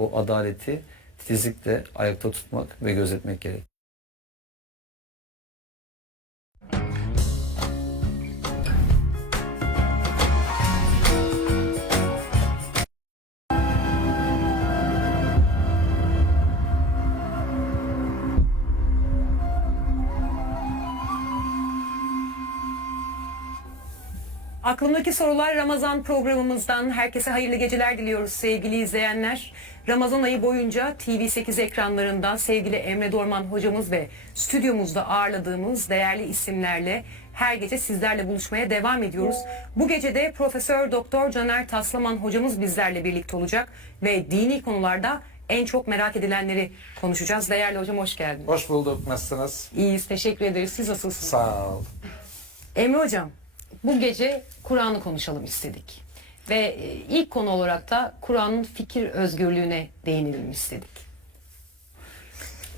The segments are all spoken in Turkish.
o adaleti titizlikle ayakta tutmak ve gözetmek gerek. Aklımdaki sorular Ramazan programımızdan herkese hayırlı geceler diliyoruz sevgili izleyenler. Ramazan ayı boyunca TV8 ekranlarından sevgili Emre Dorman hocamız ve stüdyomuzda ağırladığımız değerli isimlerle her gece sizlerle buluşmaya devam ediyoruz. Bu gece de Profesör Doktor Caner Taslaman hocamız bizlerle birlikte olacak ve dini konularda en çok merak edilenleri konuşacağız. Değerli hocam hoş geldiniz. Hoş bulduk. Nasılsınız? İyiyiz, teşekkür ederiz. Siz nasılsınız? Sağ ol. Emre hocam, bu gece Kur'an'ı konuşalım istedik. Ve ilk konu olarak da Kur'an'ın fikir özgürlüğüne değinelim istedik.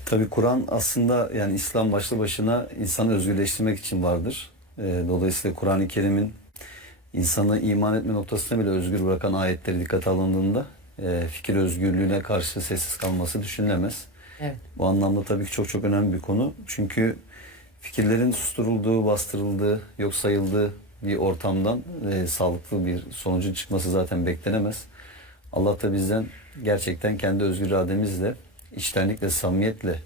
Tabii Kur'an aslında yani İslam başlı başına insanı özgürleştirmek için vardır. Dolayısıyla Kur'an-ı Kerim'in insanı iman etme noktasına bile özgür bırakan ayetleri dikkate alındığında fikir özgürlüğüne karşı sessiz kalması düşünülemez. Evet. Bu anlamda tabii ki çok çok önemli bir konu. Çünkü fikirlerin susturulduğu, bastırıldığı, yok sayıldığı bir ortamdan sağlıklı bir sonucun çıkması zaten beklenemez. Allah da bizden gerçekten kendi özgür irademizle, içtenlikle, samimiyetle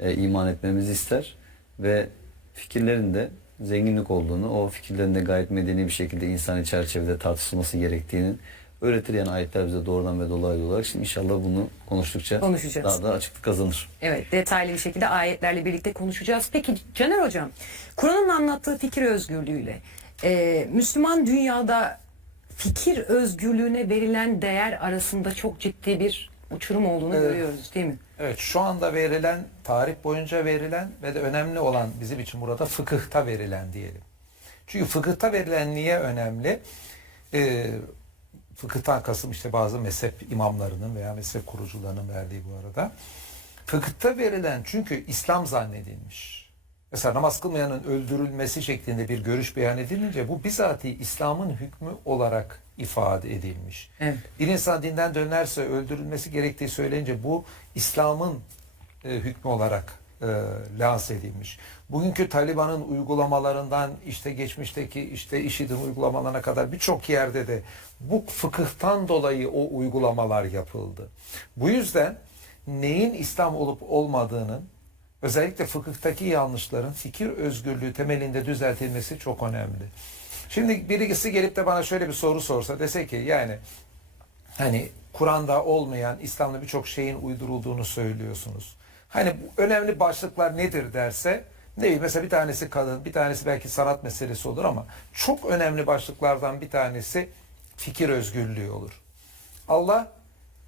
iman etmemizi ister ve fikirlerin de zenginlik olduğunu, o fikirlerin de gayet medeni bir şekilde insani çerçevede tartışılması gerektiğini öğretir. Yani ayetler bize doğrudan ve dolaylı olarak. Şimdi inşallah bunu konuştukça Konuşacağız. daha da açıklık kazanır. Evet, detaylı bir şekilde ayetlerle birlikte konuşacağız. Peki Caner hocam, Kur'an'ın anlattığı fikir özgürlüğüyle Müslüman dünyada fikir özgürlüğüne verilen değer arasında çok ciddi bir uçurum olduğunu görüyoruz değil mi? Evet, şu anda verilen, tarih boyunca verilen ve de önemli olan bizim için burada fıkıhta verilen diyelim. Çünkü fıkıhta verilen niye önemli? Fıkıhtan kasım işte bazı mezhep imamlarının veya mezhep kurucularının verdiği bu arada. Fıkıhta verilen çünkü İslam zannedilmiş. Mesela namaz kılmayanın öldürülmesi şeklinde bir görüş beyan edilince bu bizatihi İslam'ın hükmü olarak ifade edilmiş. Evet. Bir insan dinden dönerse öldürülmesi gerektiği söylenince bu İslam'ın hükmü olarak lanse edilmiş. Bugünkü Taliban'ın uygulamalarından işte geçmişteki işte IŞİD'in uygulamalarına kadar birçok yerde de bu fıkıhtan dolayı o uygulamalar yapıldı. Bu yüzden neyin İslam olup olmadığının özellikle fıkıhtaki yanlışların fikir özgürlüğü temelinde düzeltilmesi çok önemli. Şimdi birisi gelip de bana şöyle bir soru sorsa dese ki yani hani Kur'an'da olmayan İslam'da birçok şeyin uydurulduğunu söylüyorsunuz. Hani bu önemli başlıklar nedir derse ne bileyim mesela bir tanesi kadın, bir tanesi belki sanat meselesi olur ama çok önemli başlıklardan bir tanesi fikir özgürlüğü olur. Allah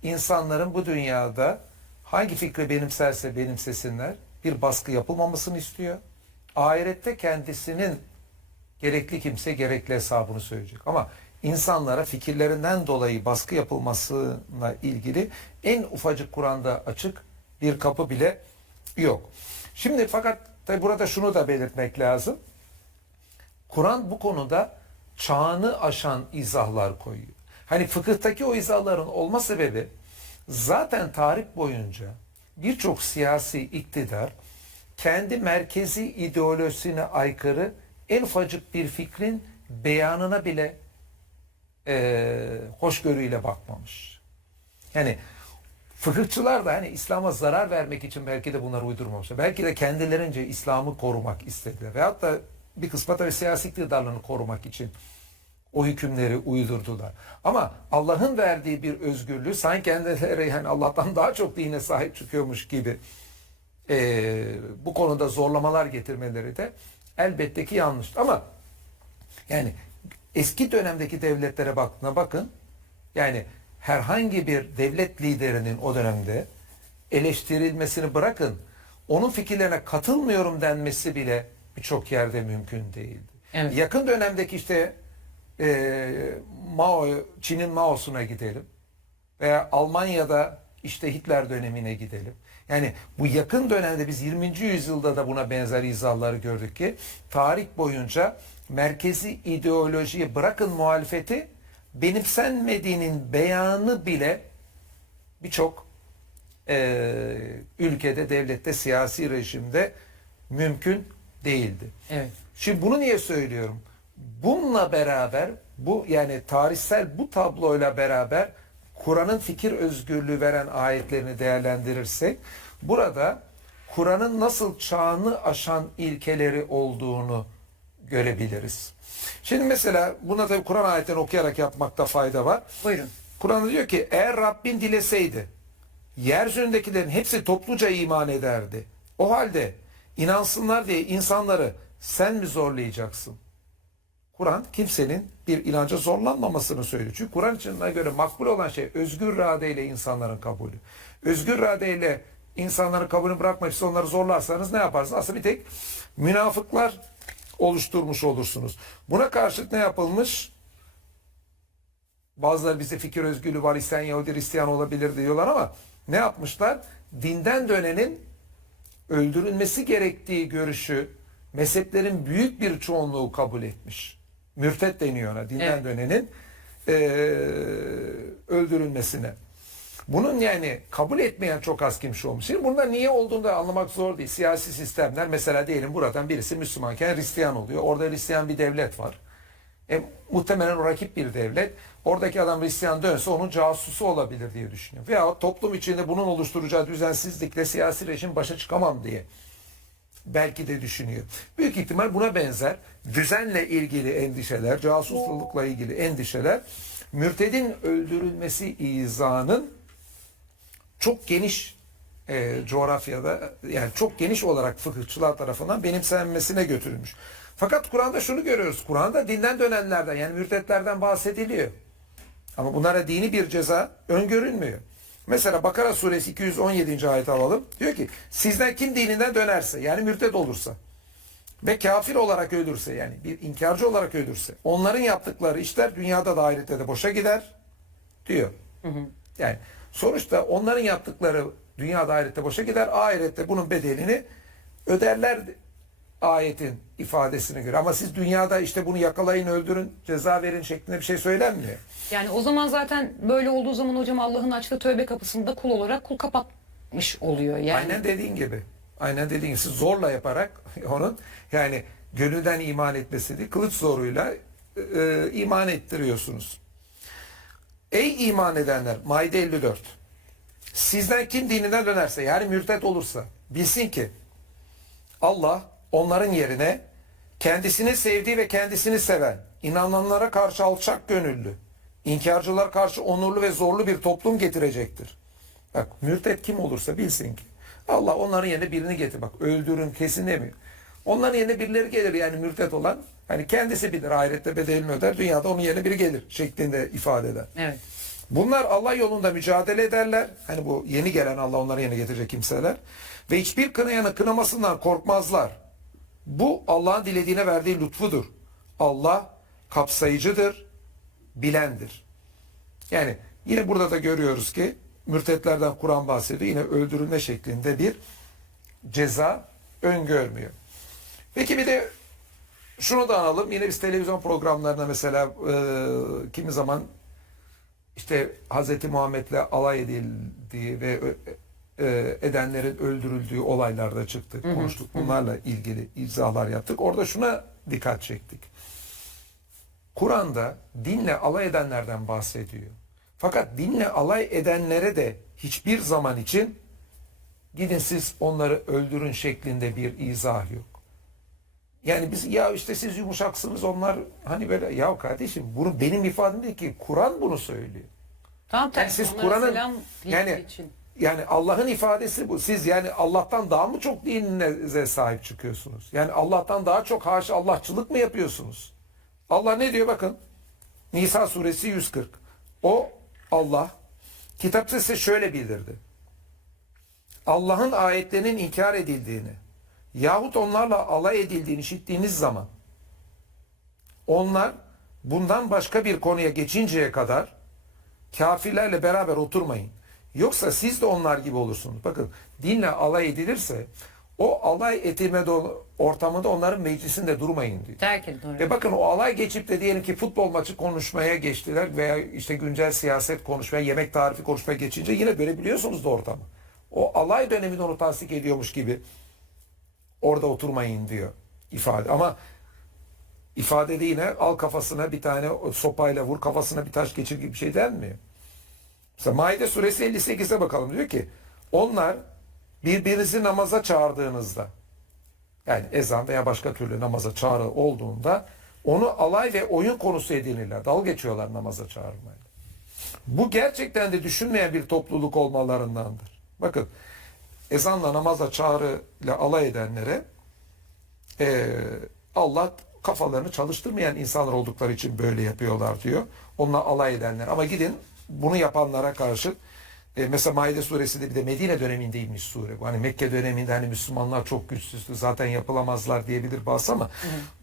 insanların bu dünyada hangi fikri benimserse benimsesinler bir baskı yapılmamasını istiyor. Ahirette kendisinin gerekli kimse gerekli hesabını söyleyecek. Ama insanlara fikirlerinden dolayı baskı yapılmasına ilgili en ufacık Kur'an'da açık bir kapı bile yok. Şimdi fakat tabi burada şunu da belirtmek lazım. Kur'an bu konuda çağını aşan izahlar koyuyor. Hani fıkıhtaki o izahların olma sebebi zaten tarih boyunca birçok siyasi iktidar kendi merkezi ideolojisine aykırı en ufacık bir fikrin beyanına bile hoşgörüyle bakmamış. Yani fıkıhçılar da hani İslam'a zarar vermek için belki de bunları uydurmamışlar. Belki de kendilerince İslam'ı korumak istediler. Veyahut da bir kısmı tabii siyasi iktidarlarını korumak için o hükümleri uydurdular. Ama Allah'ın verdiği bir özgürlüğü sanki kendileri yani Allah'tan daha çok dine sahip çıkıyormuş gibi bu konuda zorlamalar getirmeleri de elbette ki yanlış. Ama yani eski dönemdeki devletlere baktığına bakın yani herhangi bir devlet liderinin o dönemde eleştirilmesini bırakın onun fikirlerine katılmıyorum denmesi bile birçok yerde mümkün değildi. Evet. Yakın dönemdeki işte Mao, Çin'in Mao'suna gidelim veya Almanya'da işte Hitler dönemine gidelim. Yani bu yakın dönemde biz 20. yüzyılda da buna benzer izahları gördük ki tarih boyunca merkezi ideolojiyi bırakın muhalefeti benimsenmediğinin beyanı bile birçok ülkede, devlette, siyasi rejimde mümkün değildi. Evet. Şimdi bunu niye söylüyorum? Bununla beraber, bu yani tarihsel bu tabloyla beraber Kur'an'ın fikir özgürlüğü veren ayetlerini değerlendirirsek, burada Kur'an'ın nasıl çağını aşan ilkeleri olduğunu görebiliriz. Şimdi mesela buna tabii Kur'an ayetlerini okuyarak yapmakta fayda var. Buyurun. Kur'an'da diyor ki eğer Rabbin dileseydi yeryüzündekilerin hepsi topluca iman ederdi. O halde inansınlar diye insanları sen mi zorlayacaksın? Kur'an kimsenin bir inanca zorlanmamasını söylüyor. Çünkü Kur'an içine göre makbul olan şey özgür iradeyle insanların kabulü. Özgür iradeyle insanların kabulünü bırakmayıp siz onları zorlarsanız ne yaparsınız? Aslında bir tek münafıklar oluşturmuş olursunuz. Buna karşılık ne yapılmış? Bazıları bize fikir özgürlüğü var, isteyen Yahudi Hristiyan olabilir diyorlar ama ne yapmışlar? Dinden dönenin öldürülmesi gerektiği görüşü mezheplerin büyük bir çoğunluğu kabul etmiş. Mürtet deniyor ona, dinden Evet. dönenin öldürülmesine. Bunun yani kabul etmeyen çok az kimse olmuş. Şimdi bunda niye olduğunu da anlamak zor değil. Siyasi sistemler, mesela diyelim buradan birisi Müslümanken Hristiyan oluyor. Orada Hristiyan bir devlet var. Muhtemelen o rakip bir devlet. Oradaki adam Hristiyan dönse onun casusu olabilir diye düşünüyor. Veya toplum içinde bunun oluşturacağı düzensizlikle siyasi rejim başa çıkamam diye belki de düşünüyor. Büyük ihtimal buna benzer düzenle ilgili endişeler, casuslukla ilgili endişeler, mürtedin öldürülmesi izanın çok geniş coğrafyada, yani çok geniş olarak fıkıhçılar tarafından benimsenmesine götürülmüş. Fakat Kur'an'da şunu görüyoruz. Kur'an'da dinden dönenlerden, yani mürtetlerden bahsediliyor. Ama bunlara dini bir ceza öngörülmüyor. Mesela Bakara suresi 217. ayet alalım. Diyor ki sizden kim dininden dönerse, yani mürtet olursa ve kafir olarak ölürse, yani bir inkarcı olarak ölürse, onların yaptıkları işler dünyada da ahirette de boşa gider diyor. Yani sonuçta onların yaptıkları dünyada ahirette boşa gider, ahirette bunun bedelini öderler ayetin ifadesine göre. Ama siz dünyada işte bunu yakalayın, öldürün, ceza verin şeklinde bir şey söylenmiyor. Yani o zaman zaten böyle olduğu zaman hocam Allah'ın açtığı tövbe kapısında kul olarak kul kapatmış oluyor. Yani. Aynen dediğin gibi. Aynen dediğin gibi. Siz zorla yaparak onun, yani gönülden iman etmesi değil, kılıç zoruyla iman ettiriyorsunuz. Ey iman edenler, Maide 54. Sizden kim dininden dönerse, yani mürtet olursa, bilsin ki Allah onların yerine kendisini sevdiği ve kendisini seven, inananlara karşı alçak gönüllü, inkarcılar karşı onurlu ve zorlu bir toplum getirecektir. Bak, mürtet kim olursa bilsin ki Allah onların yerine birini getir. Bak, öldürün, kesin demiyor. Onların yerine birileri gelir, yani mürtet olan. Hani kendisi bilir, ahirette bedelini öder, dünyada onun yerine biri gelir şeklinde ifade eder. Evet. Bunlar Allah yolunda mücadele ederler. Hani bu yeni gelen Allah onların yerine getirecek kimseler. Ve hiçbir kınayanı kınamasından korkmazlar. Bu Allah'ın dilediğine verdiği lütfudur. Allah kapsayıcıdır, bilendir. Yani yine burada da görüyoruz ki mürtetlerden Kur'an bahsediyor. Yine öldürülme şeklinde bir ceza öngörmüyor. Peki bir de şunu da analım. Yine biz televizyon programlarına mesela kimi zaman işte Hz. Muhammed'le alay edildiği ve edenlerin öldürüldüğü olaylarda çıktık, konuştuk. Bunlarla ilgili izahlar yaptık. Orada şuna dikkat çektik. Kur'an'da dinle alay edenlerden bahsediyor. Fakat dinle alay edenlere de hiçbir zaman için gidin siz onları öldürün şeklinde bir izah yok. Yani biz ya işte siz yumuşaksınız, onlar hani böyle, ya kardeşim bunu benim ifadem değil ki, Kur'an bunu söylüyor. Tamam, Yani siz Kur'an'ın yani Allah'ın ifadesi bu. Siz yani Allah'tan daha mı çok dininize sahip çıkıyorsunuz? Yani Allah'tan daha çok haşa Allahçılık mı yapıyorsunuz? Allah ne diyor bakın. Nisa suresi 140. O Allah kitapta size şöyle bildirdi. Allah'ın ayetlerinin inkar edildiğini yahut onlarla alay edildiğini işittiğiniz zaman onlar bundan başka bir konuya geçinceye kadar kafirlerle beraber oturmayın. Yoksa siz de onlar gibi olursunuz. Bakın, dinle alay edilirse o alay etme ortamında onların meclisinde durmayın diyor. Terk edin orayı. Bakın o alay geçip de diyelim ki futbol maçı konuşmaya geçtiler veya işte güncel siyaset konuşmaya, yemek tarifi konuşmaya geçince yine görebiliyorsunuz da ortamı. O alay döneminde onu tasdik ediyormuş gibi orada oturmayın diyor ifade. Ama ifadede yine al kafasına bir tane sopayla vur, kafasına bir taş geçir gibi bir şey denmiyor. Mesela Maide suresi 58'e bakalım, diyor ki onlar birbirinizi namaza çağırdığınızda, yani ezan veya başka türlü namaza çağrı olduğunda onu alay ve oyun konusu edinirler. Dalga geçiyorlar namaza çağırmayla. Bu gerçekten de düşünmeyen bir topluluk olmalarındandır. Bakın, ezanla namaza çağrıyla alay edenlere Allah kafalarını çalıştırmayan insanlar oldukları için böyle yapıyorlar diyor. Onunla alay edenler. Ama gidin bunu yapanlara karşı mesela Maide suresi de bir de Medine dönemindeymiş sure. Hani Mekke döneminde hani Müslümanlar çok güçsüzdü zaten yapılamazlar diyebilir bazı ama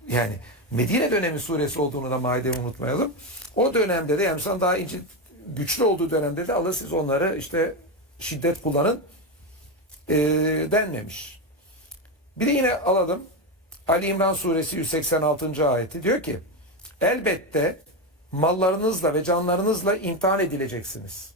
yani Medine dönemi suresi olduğunu da Maide'yi unutmayalım. O dönemde de yani Müslüman daha güçlü olduğu dönemde de Allah siz onları işte şiddet kullanın denmemiş. Bir de yine alalım Ali İmran suresi 186. ayeti, diyor ki elbette mallarınızla ve canlarınızla imtihan edileceksiniz.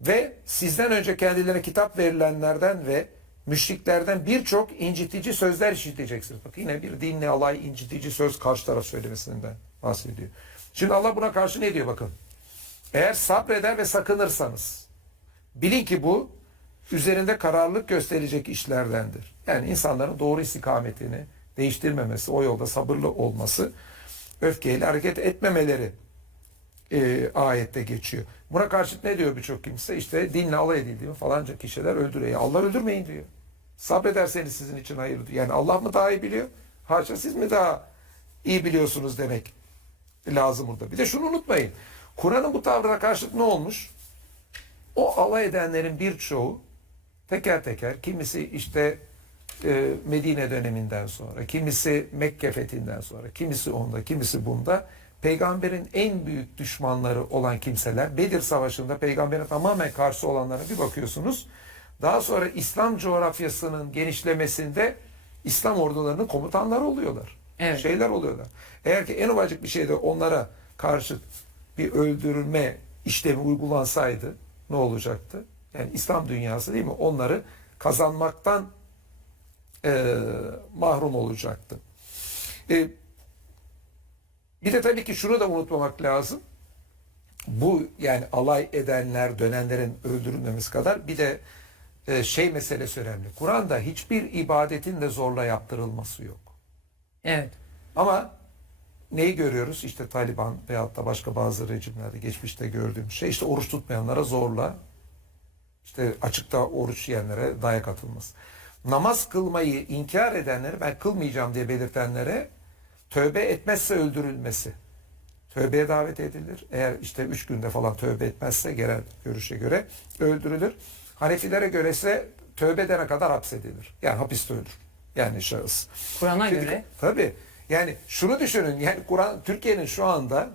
Ve sizden önce kendilerine kitap verilenlerden ve müşriklerden birçok incitici sözler işiteceksiniz. Bak yine bir dinle alay, incitici söz karşı taraf söylemesinden bahsediyor. Şimdi Allah buna karşı ne diyor bakın. Eğer sabreder ve sakınırsanız bilin ki bu üzerinde kararlılık gösterecek işlerdendir. Yani insanların doğru istikametini değiştirmemesi, o yolda sabırlı olması, öfkeyle hareket etmemeleri ayette geçiyor. Buna karşıt ne diyor birçok kimse? İşte dinle alay edildiği falanca kişiler öldürüyor. Allah öldürmeyin diyor. Sabrederseniz sizin için hayır diyor. Yani Allah mı daha iyi biliyor? Haşa siz mi daha iyi biliyorsunuz demek lazım burada. Bir de şunu unutmayın. Kur'an'ın bu tavrına karşılık ne olmuş? O alay edenlerin birçoğu teker teker, kimisi işte Medine döneminden sonra, kimisi Mekke fethinden sonra, kimisi onda, kimisi bunda, peygamberin en büyük düşmanları olan kimseler, Bedir Savaşı'nda peygamberin tamamen karşı olanlara bir bakıyorsunuz. Daha sonra İslam coğrafyasının genişlemesinde İslam ordularının komutanları oluyorlar. Evet. Şeyler oluyorlar. Eğer ki en ufacık bir şeyde onlara karşı bir öldürülme işlemi uygulansaydı ne olacaktı? Yani İslam dünyası değil mi? Onları kazanmaktan mahrum olacaktı. Bir de tabii ki şunu da unutmamak lazım. Bu yani alay edenler, dönenlerin öldürülmemesi kadar bir de şey meselesi önemli. Kur'an'da hiçbir ibadetin de zorla yaptırılması yok. Evet. Ama neyi görüyoruz? İşte Taliban veyahut da başka bazı rejimlerde geçmişte gördüğümüz şey, işte oruç tutmayanlara zorla, işte açıkta oruç yiyenlere dayak atılması. Namaz kılmayı inkar edenlere, ben kılmayacağım diye belirtenlere tövbe etmezse öldürülmesi. Tövbeye davet edilir. Eğer işte 3 günde falan tövbe etmezse genel görüşe göre öldürülür. Hanefilere göre ise tövbe edene kadar hapsedilir. Yani hapiste ölür. Yani şahıs. Kur'an'a göre. Tabii. Yani şunu düşünün. Yani Kur'an, Türkiye'nin şu anda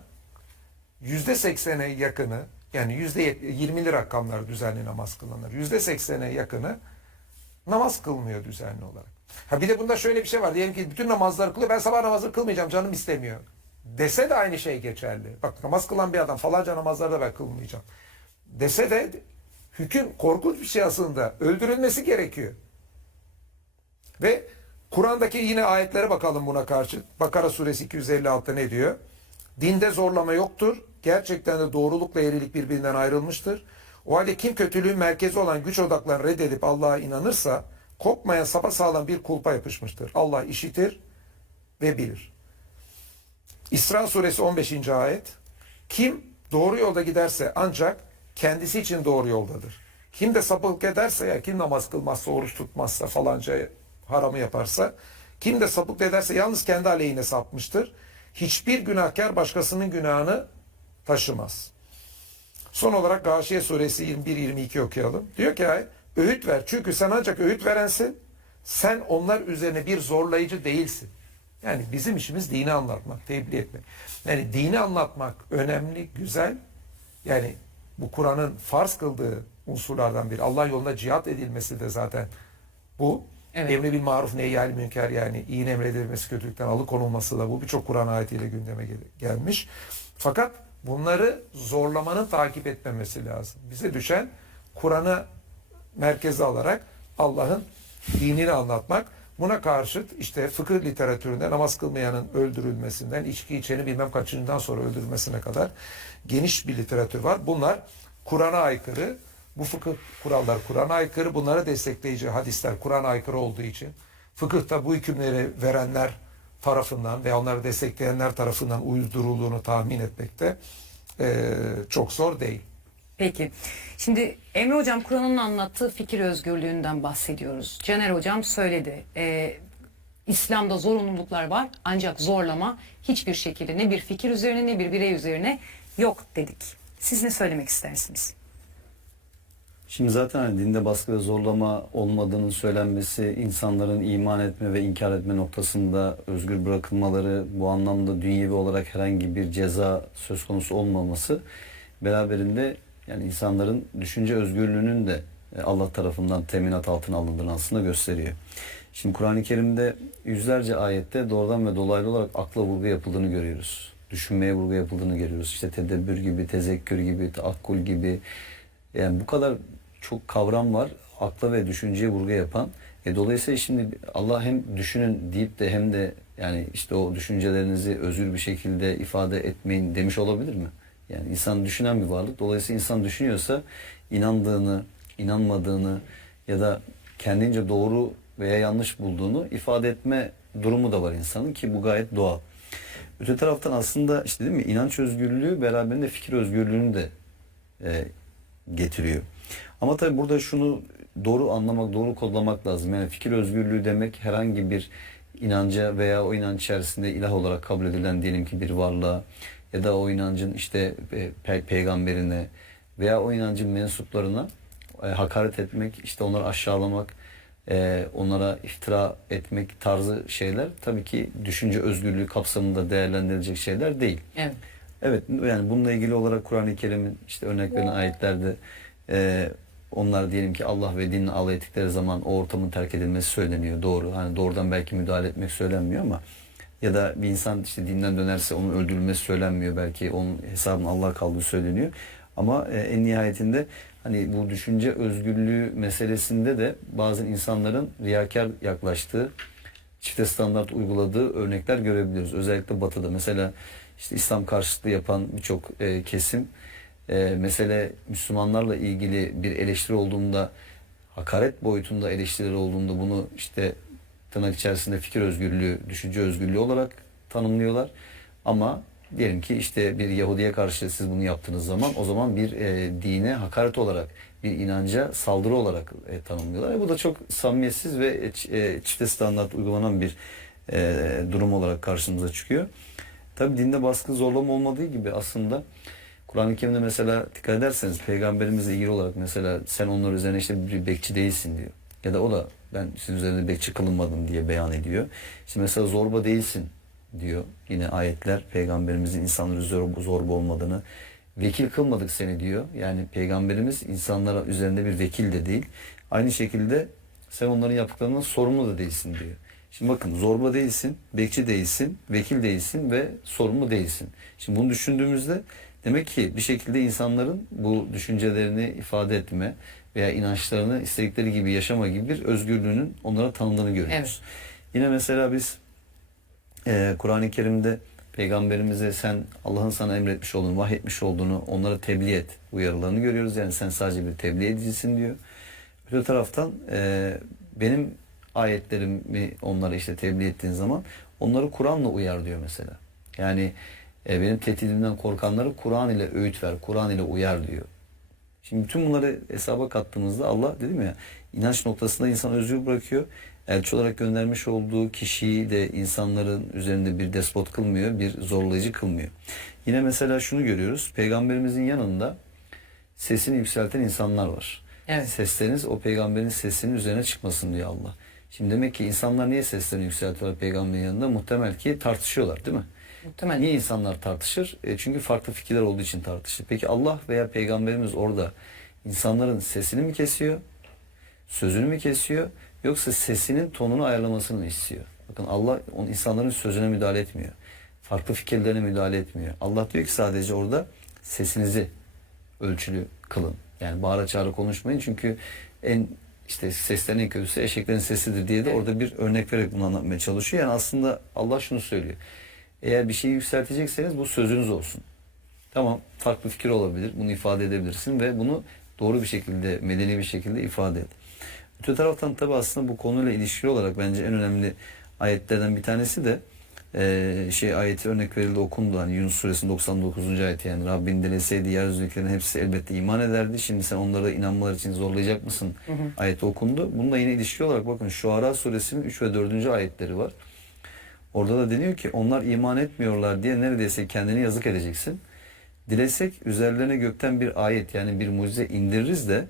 %80'e yakını, yani %20'li rakamlar düzenli namaz kılanlar, %80'e yakını namaz kılmıyor düzenli olarak. Ha bir de bunda şöyle bir şey var. Diyelim ki bütün namazları kılıyor. Ben sabah namazını kılmayacağım, canım istemiyor dese de aynı şey geçerli. Bak namaz kılan bir adam falanca namazları da ben kılmayacağım dese de hüküm korkunç bir şey aslında. Öldürülmesi gerekiyor. Ve Kur'an'daki yine ayetlere bakalım buna karşı. Bakara suresi 256'da ne diyor? Dinde zorlama yoktur. Gerçekten de doğrulukla eğrilik birbirinden ayrılmıştır. O halde kim kötülüğün merkezi olan güç odaklarını reddedip Allah'a inanırsa kopmayan sapasağlam bir kulpa yapışmıştır. Allah işitir ve bilir. İsra suresi 15. ayet. Kim doğru yolda giderse ancak kendisi için doğru yoldadır. Kim de sapıklık ederse, ya kim namaz kılmazsa, oruç tutmazsa, falanca haramı yaparsa, kim de sapıklık ederse yalnız kendi aleyhine sapmıştır. Hiçbir günahkar başkasının günahını taşımaz. Son olarak Gâşiye suresi 21-22 okuyalım. Diyor ki öğüt ver. Çünkü sen ancak öğüt verensin. Sen onlar üzerine bir zorlayıcı değilsin. Yani bizim işimiz dini anlatmak, tebliğ etmek. Yani dini anlatmak önemli, güzel. Yani bu Kur'an'ın farz kıldığı unsurlardan biri. Allah yolunda cihat edilmesi de zaten bu. Evet. Emri bil maruf nehyâl münker, yani iyi emredilmesi, kötülükten alıkonulması da bu birçok Kur'an ayetiyle gündeme gelmiş. Fakat bunları zorlamanın takip etmemesi lazım. Bize düşen Kur'an'ı merkeze alarak Allah'ın dinini anlatmak. Buna karşıt işte fıkıh literatüründe namaz kılmayanın öldürülmesinden, içki içeni bilmem kaçıncıdan sonra öldürülmesine kadar geniş bir literatür var. Bunlar Kur'an'a aykırı. Bu fıkıh kurallar Kur'an'a aykırı. Bunları destekleyici hadisler Kur'an'a aykırı olduğu için fıkıhta bu hükümleri verenler tarafından ve onları destekleyenler tarafından uydurulduğunu tahmin etmekte çok zor değil. Peki. Şimdi Emre Hocam Kur'an'ın anlattığı fikir özgürlüğünden bahsediyoruz. Caner Hocam söyledi. İslam'da zorunluluklar var ancak zorlama hiçbir şekilde ne bir fikir üzerine ne bir birey üzerine yok dedik. Siz ne söylemek istersiniz? Şimdi zaten hani dinde baskı ve zorlama olmadığının söylenmesi, insanların iman etme ve inkar etme noktasında özgür bırakılmaları, bu anlamda dünyevi olarak herhangi bir ceza söz konusu olmaması beraberinde yani insanların düşünce özgürlüğünün de Allah tarafından teminat altına alındığını aslında gösteriyor. Şimdi Kur'an-ı Kerim'de yüzlerce ayette doğrudan ve dolaylı olarak akla vurgu yapıldığını görüyoruz. Düşünmeye vurgu yapıldığını görüyoruz. İşte tedebbür gibi, tezekkür gibi, taakkul gibi. Yani bu kadar çok kavram var akla ve düşünceye vurgu yapan. Dolayısıyla şimdi Allah hem düşünün deyip de hem de yani işte o düşüncelerinizi özgür bir şekilde ifade etmeyin demiş olabilir mi? Yani insan düşünen bir varlık. Dolayısıyla insan düşünüyorsa inandığını, inanmadığını ya da kendince doğru veya yanlış bulduğunu ifade etme durumu da var insanın ki bu gayet doğal. Öte taraftan aslında işte değil mi inanç özgürlüğü beraberinde fikir özgürlüğünü de getiriyor. Ama tabii burada şunu doğru anlamak, doğru kodlamak lazım. Yani fikir özgürlüğü demek herhangi bir inanca veya o inanç içerisinde ilah olarak kabul edilen diyelim ki bir varlığa ya da o inancın işte peygamberine veya o inancın mensuplarına hakaret etmek, işte onları aşağılamak, onlara iftira etmek tarzı şeyler tabii ki düşünce özgürlüğü kapsamında değerlendirilecek şeyler değil. Evet. Evet yani bununla ilgili olarak Kur'an-ı Kerim'in işte örnek verilen ayetlerde onlar diyelim ki Allah ve dinle alay ettikleri zaman o ortamın terk edilmesi söyleniyor. Doğru. Hani doğrudan belki müdahale etmek söylenmiyor ama ya da bir insan işte dinden dönerse onun öldürülmesi söylenmiyor. Belki onun hesabının Allah'a kaldığı söyleniyor. Ama en nihayetinde hani bu düşünce özgürlüğü meselesinde de bazı insanların riyakar yaklaştığı, çifte standart uyguladığı örnekler görebiliyoruz. Özellikle Batı'da. Mesela işte İslam karşıtlığı yapan birçok kesim mesele Müslümanlarla ilgili bir eleştiri olduğunda, hakaret boyutunda eleştiriler olduğunda bunu işte tırnak içerisinde fikir özgürlüğü, düşünce özgürlüğü olarak tanımlıyorlar. Ama diyelim ki işte bir Yahudi'ye karşı siz bunu yaptığınız zaman o zaman bir dine hakaret olarak, bir inanca saldırı olarak tanımlıyorlar. Bu da çok samimiyetsiz ve çifte standart uygulanan bir durum olarak karşımıza çıkıyor. Tabi dinde baskı zorlama olmadığı gibi aslında Kur'an-ı Kerim'de mesela dikkat ederseniz peygamberimizle ilgili olarak mesela sen onlar üzerine işte bir bekçi değilsin diyor. Ya da o da ben sizin üzerinde bekçi kılınmadım diye beyan ediyor. İşte mesela zorba değilsin diyor. Yine ayetler peygamberimizin insanları zorba olmadığını, vekil kılmadık seni diyor. Yani peygamberimiz insanlara üzerinde bir vekil de değil. Aynı şekilde sen onların yaptıklarından sorumlu da değilsin diyor. Şimdi bakın zorba değilsin, bekçi değilsin, vekil değilsin ve sorumlu değilsin. Şimdi bunu düşündüğümüzde demek ki bir şekilde insanların bu düşüncelerini ifade etme veya inançlarını istedikleri gibi yaşama gibi bir özgürlüğünün onlara tanındığını görüyoruz. Evet. Yine mesela biz Kur'an-ı Kerim'de peygamberimize sen Allah'ın sana emretmiş olduğunu, vahyetmiş olduğunu onlara tebliğ et uyarılarını görüyoruz. Yani sen sadece bir tebliğ edicisin diyor. Öte taraftan benim ayetlerimi onlara işte tebliğ ettiğin zaman onları Kur'an'la uyar diyor mesela. Yani benim tehdidimden korkanları Kur'an ile öğüt ver, Kur'an ile uyar diyor. Şimdi bütün bunları hesaba kattığımızda Allah dedim ya inanç noktasında insan özgür bırakıyor. Elçi olarak göndermiş olduğu kişiyi de insanların üzerinde bir despot kılmıyor, bir zorlayıcı kılmıyor. Yine mesela şunu görüyoruz. Peygamberimizin yanında sesini yükselten insanlar var. Evet. Sesleriniz o peygamberin sesinin üzerine çıkmasın diyor Allah. Şimdi demek ki insanlar niye seslerini yükseltiyorlar peygamberin yanında? Muhtemel ki tartışıyorlar değil mi? Muhtemelen. Niye insanlar tartışır? Çünkü farklı fikirler olduğu için tartışır. Peki Allah veya peygamberimiz orada insanların sesini mi kesiyor? Sözünü mü kesiyor? yoksa sesinin tonunu ayarlamasını mı istiyor? Bakın Allah insanların sözüne müdahale etmiyor. Farklı fikirlerine müdahale etmiyor. Allah diyor ki sadece orada sesinizi ölçülü kılın. Yani bağıra çağıra konuşmayın çünkü işte seslerin en kötüsü eşeklerin sesidir diye de orada bir örnek vererek bunu anlatmaya çalışıyor. Yani aslında Allah şunu söylüyor. Eğer bir şeyi yükseltecekseniz bu sözünüz olsun. Tamam, farklı fikir olabilir. Bunu ifade edebilirsin ve bunu doğru bir şekilde, medeni bir şekilde ifade et. Öte taraftan tabi aslında bu konuyla ilişkili olarak bence en önemli ayetlerden bir tanesi de ayeti örnek verildi, okundu. Hani Yunus suresinin 99. ayeti, yani Rabbin dileseydi yeryüzündekilerin hepsi elbette iman ederdi. Şimdi sen onlara inanmaları için zorlayacak mısın? Ayeti okundu. Bununla yine ilişkili olarak bakın Şuara suresinin 3 ve 4. ayetleri var. Orada da deniyor ki onlar iman etmiyorlar diye neredeyse kendini yazık edeceksin. Dilesek üzerlerine gökten bir ayet, yani bir mucize indiririz de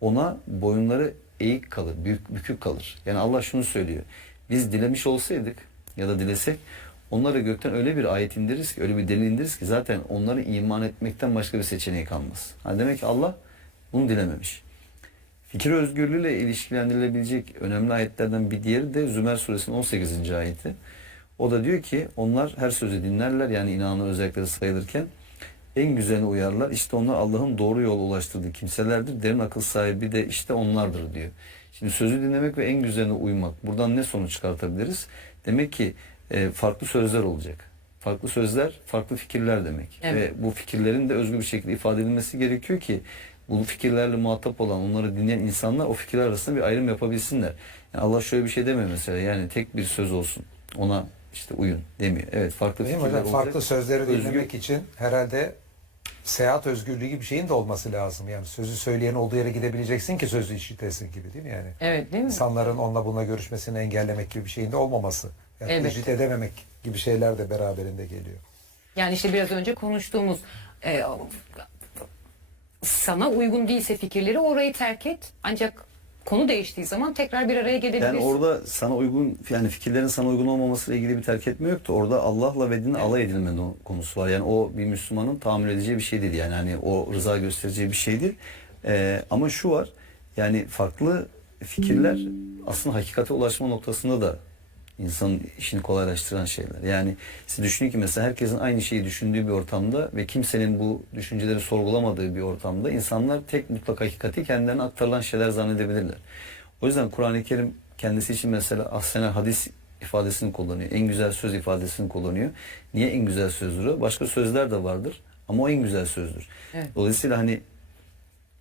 ona boyunları eğik kalır, bükük kalır. Yani Allah şunu söylüyor. Biz dilemiş olsaydık ya da dilesek onlara gökten öyle bir ayet indiririz ki, öyle bir delil indiririz ki zaten onları iman etmekten başka bir seçeneği kalmaz. Yani demek ki Allah bunu dilememiş. Fikir özgürlüğüyle ilişkilendirilebilecek önemli ayetlerden bir diğeri de Zümer suresinin 18. ayeti. O da diyor ki onlar her sözü dinlerler, yani inananlar özellikleri sayılırken en güzelini uyarlar. İşte onlar Allah'ın doğru yola ulaştırdığı kimselerdir. Derin akıl sahibi de işte onlardır diyor. Şimdi sözü dinlemek ve en güzeline uymak. Buradan ne sonuç çıkartabiliriz? Demek ki farklı sözler olacak. Farklı sözler, farklı fikirler demek. Evet. Ve bu fikirlerin de özgür bir şekilde ifade edilmesi gerekiyor ki bu fikirlerle muhatap olan, onları dinleyen insanlar o fikirler arasında bir ayrım yapabilsinler. Yani Allah şöyle bir şey demiyor mesela, yani tek bir söz olsun, ona işte uyun demiyor. Evet, farklı Değil mi fikirler hocam? olacak. Farklı sözleri Özgür- dinlemek için herhalde seyahat özgürlüğü gibi bir şeyin de olması lazım. Yani sözü söyleyen olduğu yere gidebileceksin ki sözü işitesin gibi, değil mi yani? Evet, değil mi? İnsanların onunla bununla görüşmesini engellemek gibi bir şeyin de olmaması. Yani Evet. tecrit edememek gibi şeyler de beraberinde geliyor. Yani işte biraz önce konuştuğumuz sana uygun değilse fikirleri orayı terk et. Ancak konu değiştiği zaman tekrar bir araya gelebilirsin. Yani orada sana uygun, yani fikirlerin sana uygun olmamasıyla ilgili bir terk etme yoktu. Orada Allah'la ve dinle alay edilme konusu var. Yani o bir Müslümanın tahammül edeceği bir şey değil. Yani hani o rıza göstereceği bir şey değil. Ama şu var. Yani farklı fikirler aslında hakikate ulaşma noktasında da insanın işini kolaylaştıran şeyler. Yani siz düşünün ki mesela herkesin aynı şeyi düşündüğü bir ortamda ve kimsenin bu düşünceleri sorgulamadığı bir ortamda insanlar tek mutlak hakikati kendilerine aktarılan şeyler zannedebilirler. O yüzden Kur'an-ı Kerim kendisi için mesela ahsena hadis ifadesini kullanıyor. En güzel söz ifadesini kullanıyor. Niye en güzel sözdür o? Başka sözler de vardır ama o en güzel sözdür. Evet. Dolayısıyla hani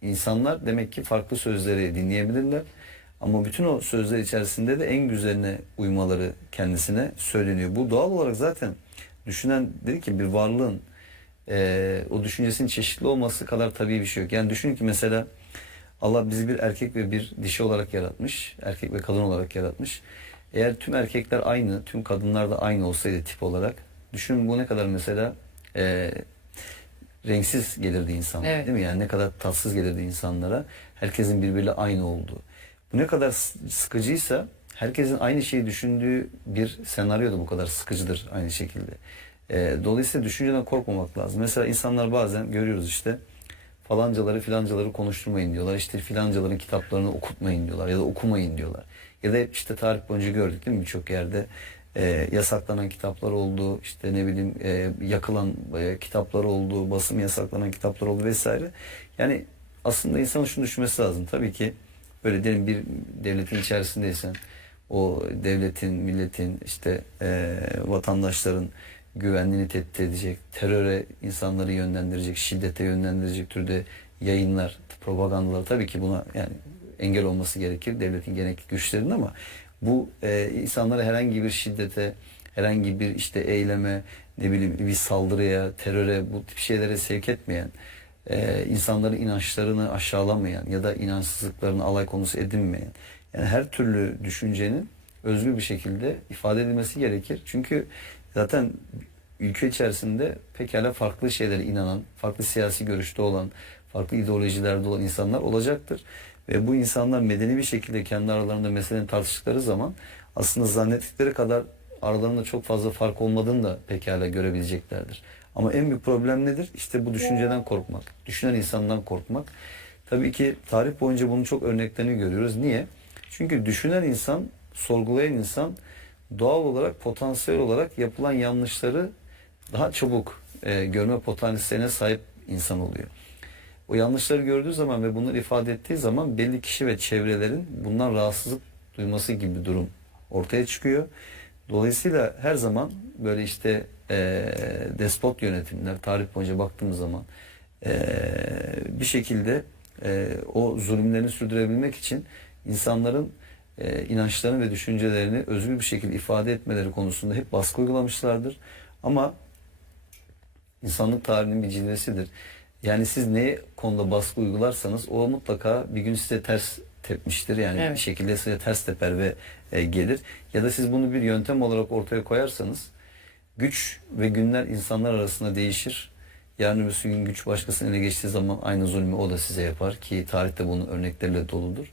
insanlar demek ki farklı sözleri dinleyebilirler. Ama bütün o sözler içerisinde de en güzeline uymaları kendisine söyleniyor. Bu doğal olarak zaten düşünen, dedi ki bir varlığın o düşüncesinin çeşitli olması kadar tabii bir şey yok. Yani düşünün ki mesela Allah bizi bir erkek ve bir dişi olarak yaratmış. Erkek ve kadın olarak yaratmış. Eğer tüm erkekler aynı, tüm kadınlar da aynı olsaydı tip olarak, düşünün bu ne kadar mesela renksiz gelirdi insanlara, Evet. değil mi? Yani ne kadar tatsız gelirdi insanlara. Herkesin birbiriyle aynı olduğu. Bu ne kadar sıkıcıysa herkesin aynı şeyi düşündüğü bir senaryo da bu kadar sıkıcıdır aynı şekilde. Dolayısıyla düşünceden korkmamak lazım. Mesela insanlar bazen görüyoruz işte falancaları filancaları konuşturmayın diyorlar. İşte filancaların kitaplarını okutmayın diyorlar ya da okumayın diyorlar. Ya da hep işte tarih boyunca gördük değil mi, birçok yerde yasaklanan kitaplar oldu, işte ne bileyim yakılan kitaplar oldu, basım yasaklanan kitaplar oldu vesaire. Yani aslında insanın şunu düşünmesi lazım. Tabii ki böyle diyelim bir devletin içerisindeysen o devletin, milletin, işte vatandaşların güvenliğini tehdit edecek, teröre insanları yönlendirecek, şiddete yönlendirecek türde yayınlar, propagandalar, tabii ki buna yani engel olması gerekir devletin gerekli güçlerinin, ama bu insanları herhangi bir şiddete, herhangi bir işte eyleme, ne bileyim bir saldırıya, teröre, bu tip şeylere sevk etmeyen, insanların inançlarını aşağılamayan ya da inançsızlıklarını alay konusu edinmeyen, yani her türlü düşüncenin özgür bir şekilde ifade edilmesi gerekir. Çünkü zaten ülke içerisinde pekala farklı şeylere inanan, farklı siyasi görüşte olan, farklı ideolojilerde olan insanlar olacaktır. Ve bu insanlar medeni bir şekilde kendi aralarında meselenin tartıştıkları zaman aslında zannettikleri kadar aralarında çok fazla fark olmadığını da pekala görebileceklerdir. Ama en büyük problem nedir? İşte bu düşünceden korkmak, düşünen insandan korkmak. Tabii ki tarih boyunca bunun çok örneklerini görüyoruz. Niye? Çünkü düşünen insan, sorgulayan insan doğal olarak, potansiyel olarak yapılan yanlışları daha çabuk görme potansiyeline sahip insan oluyor. O yanlışları gördüğü zaman ve bunları ifade ettiği zaman belli kişi ve çevrelerin bundan rahatsızlık duyması gibi bir durum ortaya çıkıyor. Dolayısıyla her zaman böyle işte despot yönetimler, tarih boyunca baktığımız zaman bir şekilde o zulümlerini sürdürebilmek için insanların inançlarını ve düşüncelerini özgür bir şekilde ifade etmeleri konusunda hep baskı uygulamışlardır. Ama insanlık tarihinin bir cilvesidir. Yani siz ne konuda baskı uygularsanız o mutlaka bir gün size ters tepmiştir. Yani Evet. bir şekilde size ters teper ve gelir. Ya da siz bunu bir yöntem olarak ortaya koyarsanız güç ve günler insanlar arasında değişir. Yarın öbür gün güç başkasının eline geçtiği zaman aynı zulmü o da size yapar ki tarihte bunun örnekleriyle doludur.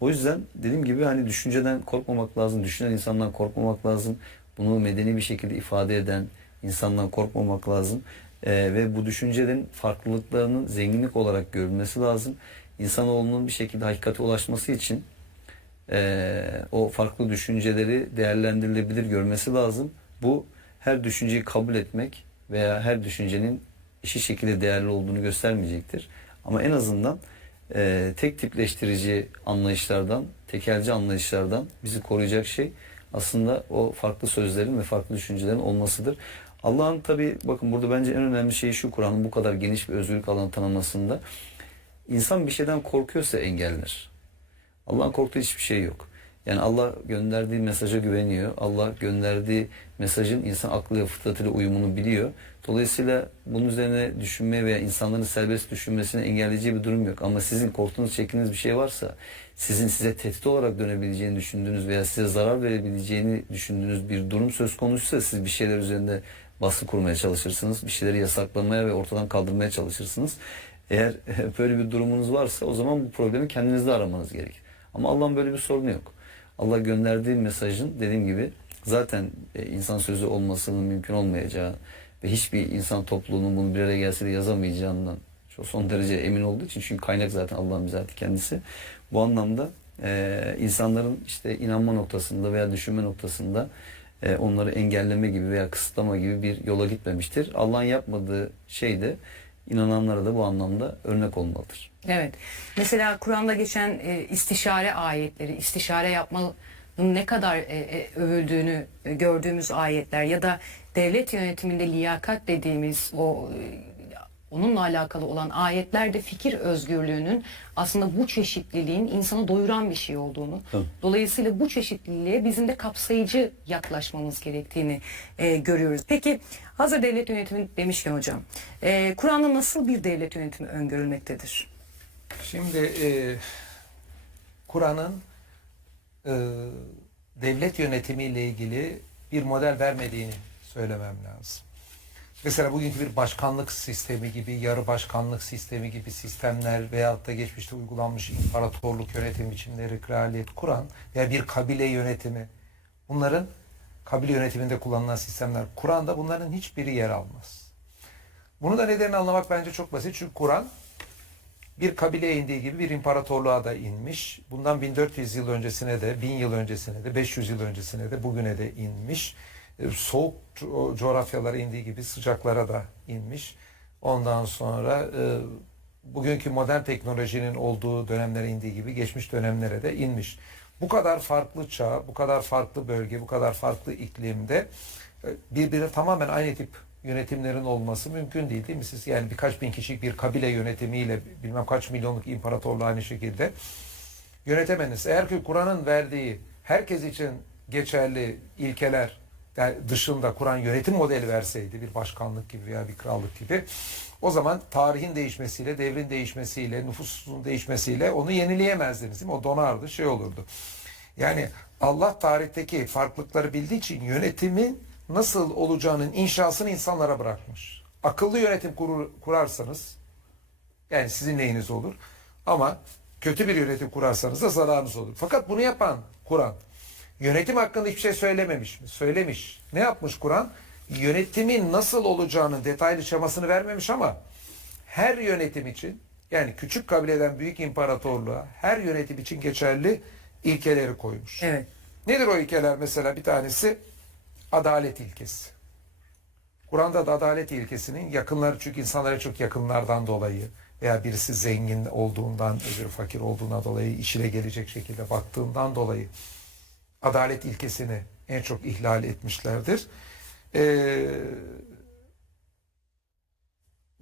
O yüzden dediğim gibi hani düşünceden korkmamak lazım, düşünen insandan korkmamak lazım. Bunu medeni bir şekilde ifade eden insandan korkmamak lazım. Ve bu düşüncelerin farklılıklarının zenginlik olarak görülmesi lazım. İnsanoğlunun bir şekilde hakikate ulaşması için o farklı düşünceleri değerlendirilebilir görmesi lazım. Bu her düşünceyi kabul etmek veya her düşüncenin eşit şekilde değerli olduğunu göstermeyecektir. Ama en azından tek tipleştirici anlayışlardan, tekelci anlayışlardan bizi koruyacak şey aslında o farklı sözlerin ve farklı düşüncelerin olmasıdır. Allah'ın tabi bakın burada bence en önemli şey şu, Kur'an'ın bu kadar geniş bir özgürlük alanı tanımasında insan bir şeyden korkuyorsa engeller. Allah'ın korktuğu hiçbir şey yok. Yani Allah gönderdiği mesaja güveniyor. Allah gönderdiği mesajın insan aklı ve fıtratıyla uyumunu biliyor. Dolayısıyla bunun üzerine düşünmeye veya insanların serbest düşünmesini engelleyeceği bir durum yok. Ama sizin korktuğunuz, çekindiğiniz bir şey varsa, sizin size tehdit olarak dönebileceğini düşündüğünüz veya size zarar verebileceğini düşündüğünüz bir durum söz konusuysa siz bir şeyler üzerinde baskı kurmaya çalışırsınız. Bir şeyleri yasaklamaya ve ortadan kaldırmaya çalışırsınız. Eğer böyle bir durumunuz varsa o zaman bu problemi kendinizde aramanız gerekir. Ama Allah'ın böyle bir sorunu yok. Allah gönderdiği mesajın dediğim gibi zaten insan sözü olmasının mümkün olmayacağı ve hiçbir insan topluluğunun bunu bir araya gelse de yazamayacağından çok son derece emin olduğu için, çünkü kaynak zaten Allah'ın bizatihi kendisi. Bu anlamda insanların işte inanma noktasında veya düşünme noktasında onları engelleme gibi veya kısıtlama gibi bir yola gitmemiştir. Allah'ın yapmadığı şey de inananlara da bu anlamda örnek olmalıdır. Evet. Mesela Kur'an'da geçen istişare ayetleri, istişare yapmanın ne kadar övüldüğünü gördüğümüz ayetler ya da devlet yönetiminde liyakat dediğimiz onunla alakalı olan ayetlerde fikir özgürlüğünün aslında bu çeşitliliğin insanı doyuran bir şey olduğunu, Hı. dolayısıyla bu çeşitliliğe bizim de kapsayıcı yaklaşmamız gerektiğini görüyoruz. Peki hazır devlet yönetimi demişken hocam, Kur'an'da nasıl bir devlet yönetimi öngörülmektedir? Şimdi Kur'an'ın devlet yönetimiyle ilgili bir model vermediğini söylemem lazım. Mesela bugünkü bir başkanlık sistemi gibi, yarı başkanlık sistemi gibi sistemler veyahut da geçmişte uygulanmış imparatorluk yönetim biçimleri, kraliyet, Kur'an veya bir kabile yönetimi, bunların kabile yönetiminde kullanılan sistemler, Kur'an'da bunların hiçbiri yer almaz. Bunu da nedenini anlamak bence çok basit. Çünkü Kur'an bir kabileye indiği gibi bir imparatorluğa da inmiş. Bundan 1400 yıl öncesine de, 1000 yıl öncesine de, 500 yıl öncesine de, bugüne de inmiş. Soğuk coğrafyalara indiği gibi sıcaklara da inmiş. Ondan sonra bugünkü modern teknolojinin olduğu dönemlere indiği gibi geçmiş dönemlere de inmiş. Bu kadar farklı çağ, bu kadar farklı bölge, bu kadar farklı iklimde birbirine tamamen aynı tip yönetimlerin olması mümkün değil, değil mi? Siz yani birkaç bin kişilik bir kabile yönetimiyle bilmem kaç milyonluk imparatorluğu aynı şekilde yönetemeniz. Eğer ki Kur'an'ın verdiği herkes için geçerli ilkeler dışında Kur'an yönetim modeli verseydi, bir başkanlık gibi veya bir krallık gibi, o zaman tarihin değişmesiyle, devrin değişmesiyle, nüfusun değişmesiyle onu yenileyemezdiniz, değil mi? O donardı, şey olurdu. Yani Allah tarihteki farklılıkları bildiği için yönetimin nasıl olacağının inşasını insanlara bırakmış. Akıllı yönetim kurarsanız yani sizin lehiniz olur. Ama kötü bir yönetim kurarsanız da zararınız olur. Fakat bunu yapan Kur'an yönetim hakkında hiçbir şey söylememiş mi? Söylemiş. Ne yapmış Kur'an? Yönetimin nasıl olacağının detaylı şemasını vermemiş ama her yönetim için, yani küçük kabileden büyük imparatorluğa, her yönetim için geçerli ilkeleri koymuş. Evet. Nedir o ilkeler? Mesela bir tanesi adalet ilkesi. Kur'an'da da adalet ilkesinin yakınları, çünkü insanlara çok yakınlardan dolayı veya birisi zengin olduğundan, öbürü fakir olduğuna dolayı, işine gelecek şekilde baktığından dolayı adalet ilkesini en çok ihlal etmişlerdir.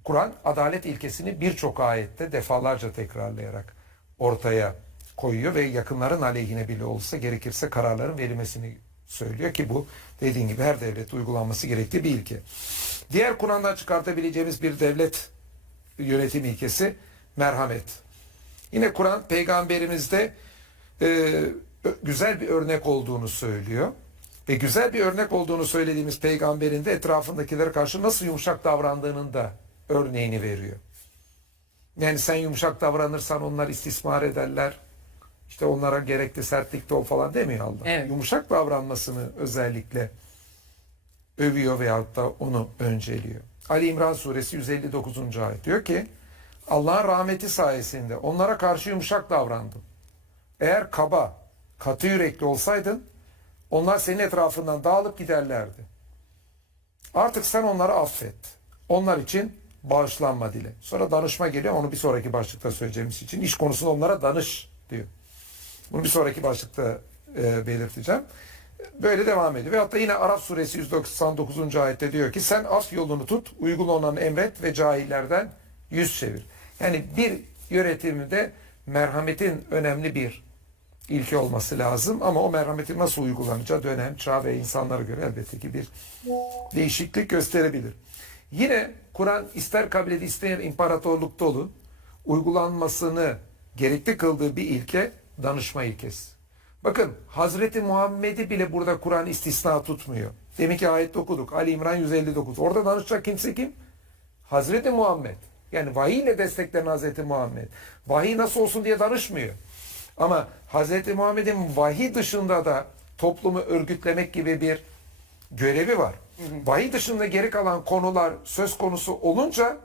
Kur'an adalet ilkesini birçok ayette defalarca tekrarlayarak ortaya koyuyor ve yakınların aleyhine bile olsa gerekirse kararların verilmesini söylüyor ki bu dediğim gibi her devlette uygulanması gerektiği bir ilke. Diğer Kur'an'dan çıkartabileceğimiz bir devlet yönetim ilkesi merhamet. Yine Kur'an peygamberimizde güzel bir örnek olduğunu söylüyor. Ve güzel bir örnek olduğunu söylediğimiz peygamberin de etrafındakilere karşı nasıl yumuşak davrandığının da örneğini veriyor. Yani sen yumuşak davranırsan onlar istismar ederler. İşte onlara gerekli sertlikte ol falan demiyor Allah. Evet. Yumuşak davranmasını özellikle övüyor veyahut da onu önceliyor. Ali İmran suresi 159. ayet diyor ki Allah'ın rahmeti sayesinde onlara karşı yumuşak davrandın. Eğer kaba, katı yürekli olsaydın onlar senin etrafından dağılıp giderlerdi. Artık sen onları affet. Onlar için bağışlanma dile. Sonra danışma geliyor. Onu bir sonraki başlıkta söyleyeceğimiz için. İş konusunda onlara danış diyor. Bunu bir sonraki başlıkta belirteceğim. Böyle devam ediyor. Ve hatta yine Araf suresi 199. ayette diyor ki sen af yolunu tut, uygun olanı emret ve cahillerden yüz çevir. Yani bir yönetimde merhametin önemli bir ilke olması lazım ama o merhametin nasıl uygulanacağı dönem, çağ ve insanlara göre elbette ki bir değişiklik gösterebilir. Yine Kur'an ister kabul ed isteyen imparatorlukta olun, uygulanmasını gerekli kıldığı bir ilke danışma ilkesi. Bakın Hazreti Muhammed'i bile burada Kur'an istisna tutmuyor. Demek ki ayette okuduk. Ali İmran 159. Orada danışacak kimse kim? Hazreti Muhammed. Yani vahiy ile desteklenen Hazreti Muhammed. Vahiy nasıl olsun diye danışmıyor. Ama Hazreti Muhammed'in vahiy dışında da toplumu örgütlemek gibi bir görevi var. Vahiy dışında geri kalan konular söz konusu olunca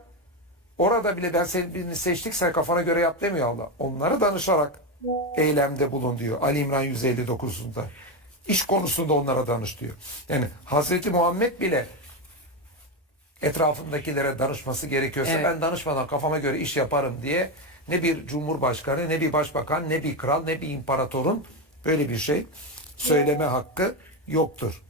orada bile ben seni birini seçtik sen kafana göre yap demiyor Allah. Onları danışarak eylemde bulun diyor Ali İmran 159'unda. İş konusunda onlara danış diyor. Yani Hazreti Muhammed bile etrafındakilere danışması gerekiyorsa Evet. ben danışmadan kafama göre iş yaparım diye ne bir cumhurbaşkanı, ne bir başbakan, ne bir kral, ne bir imparatorun böyle bir şey söyleme hakkı yoktur.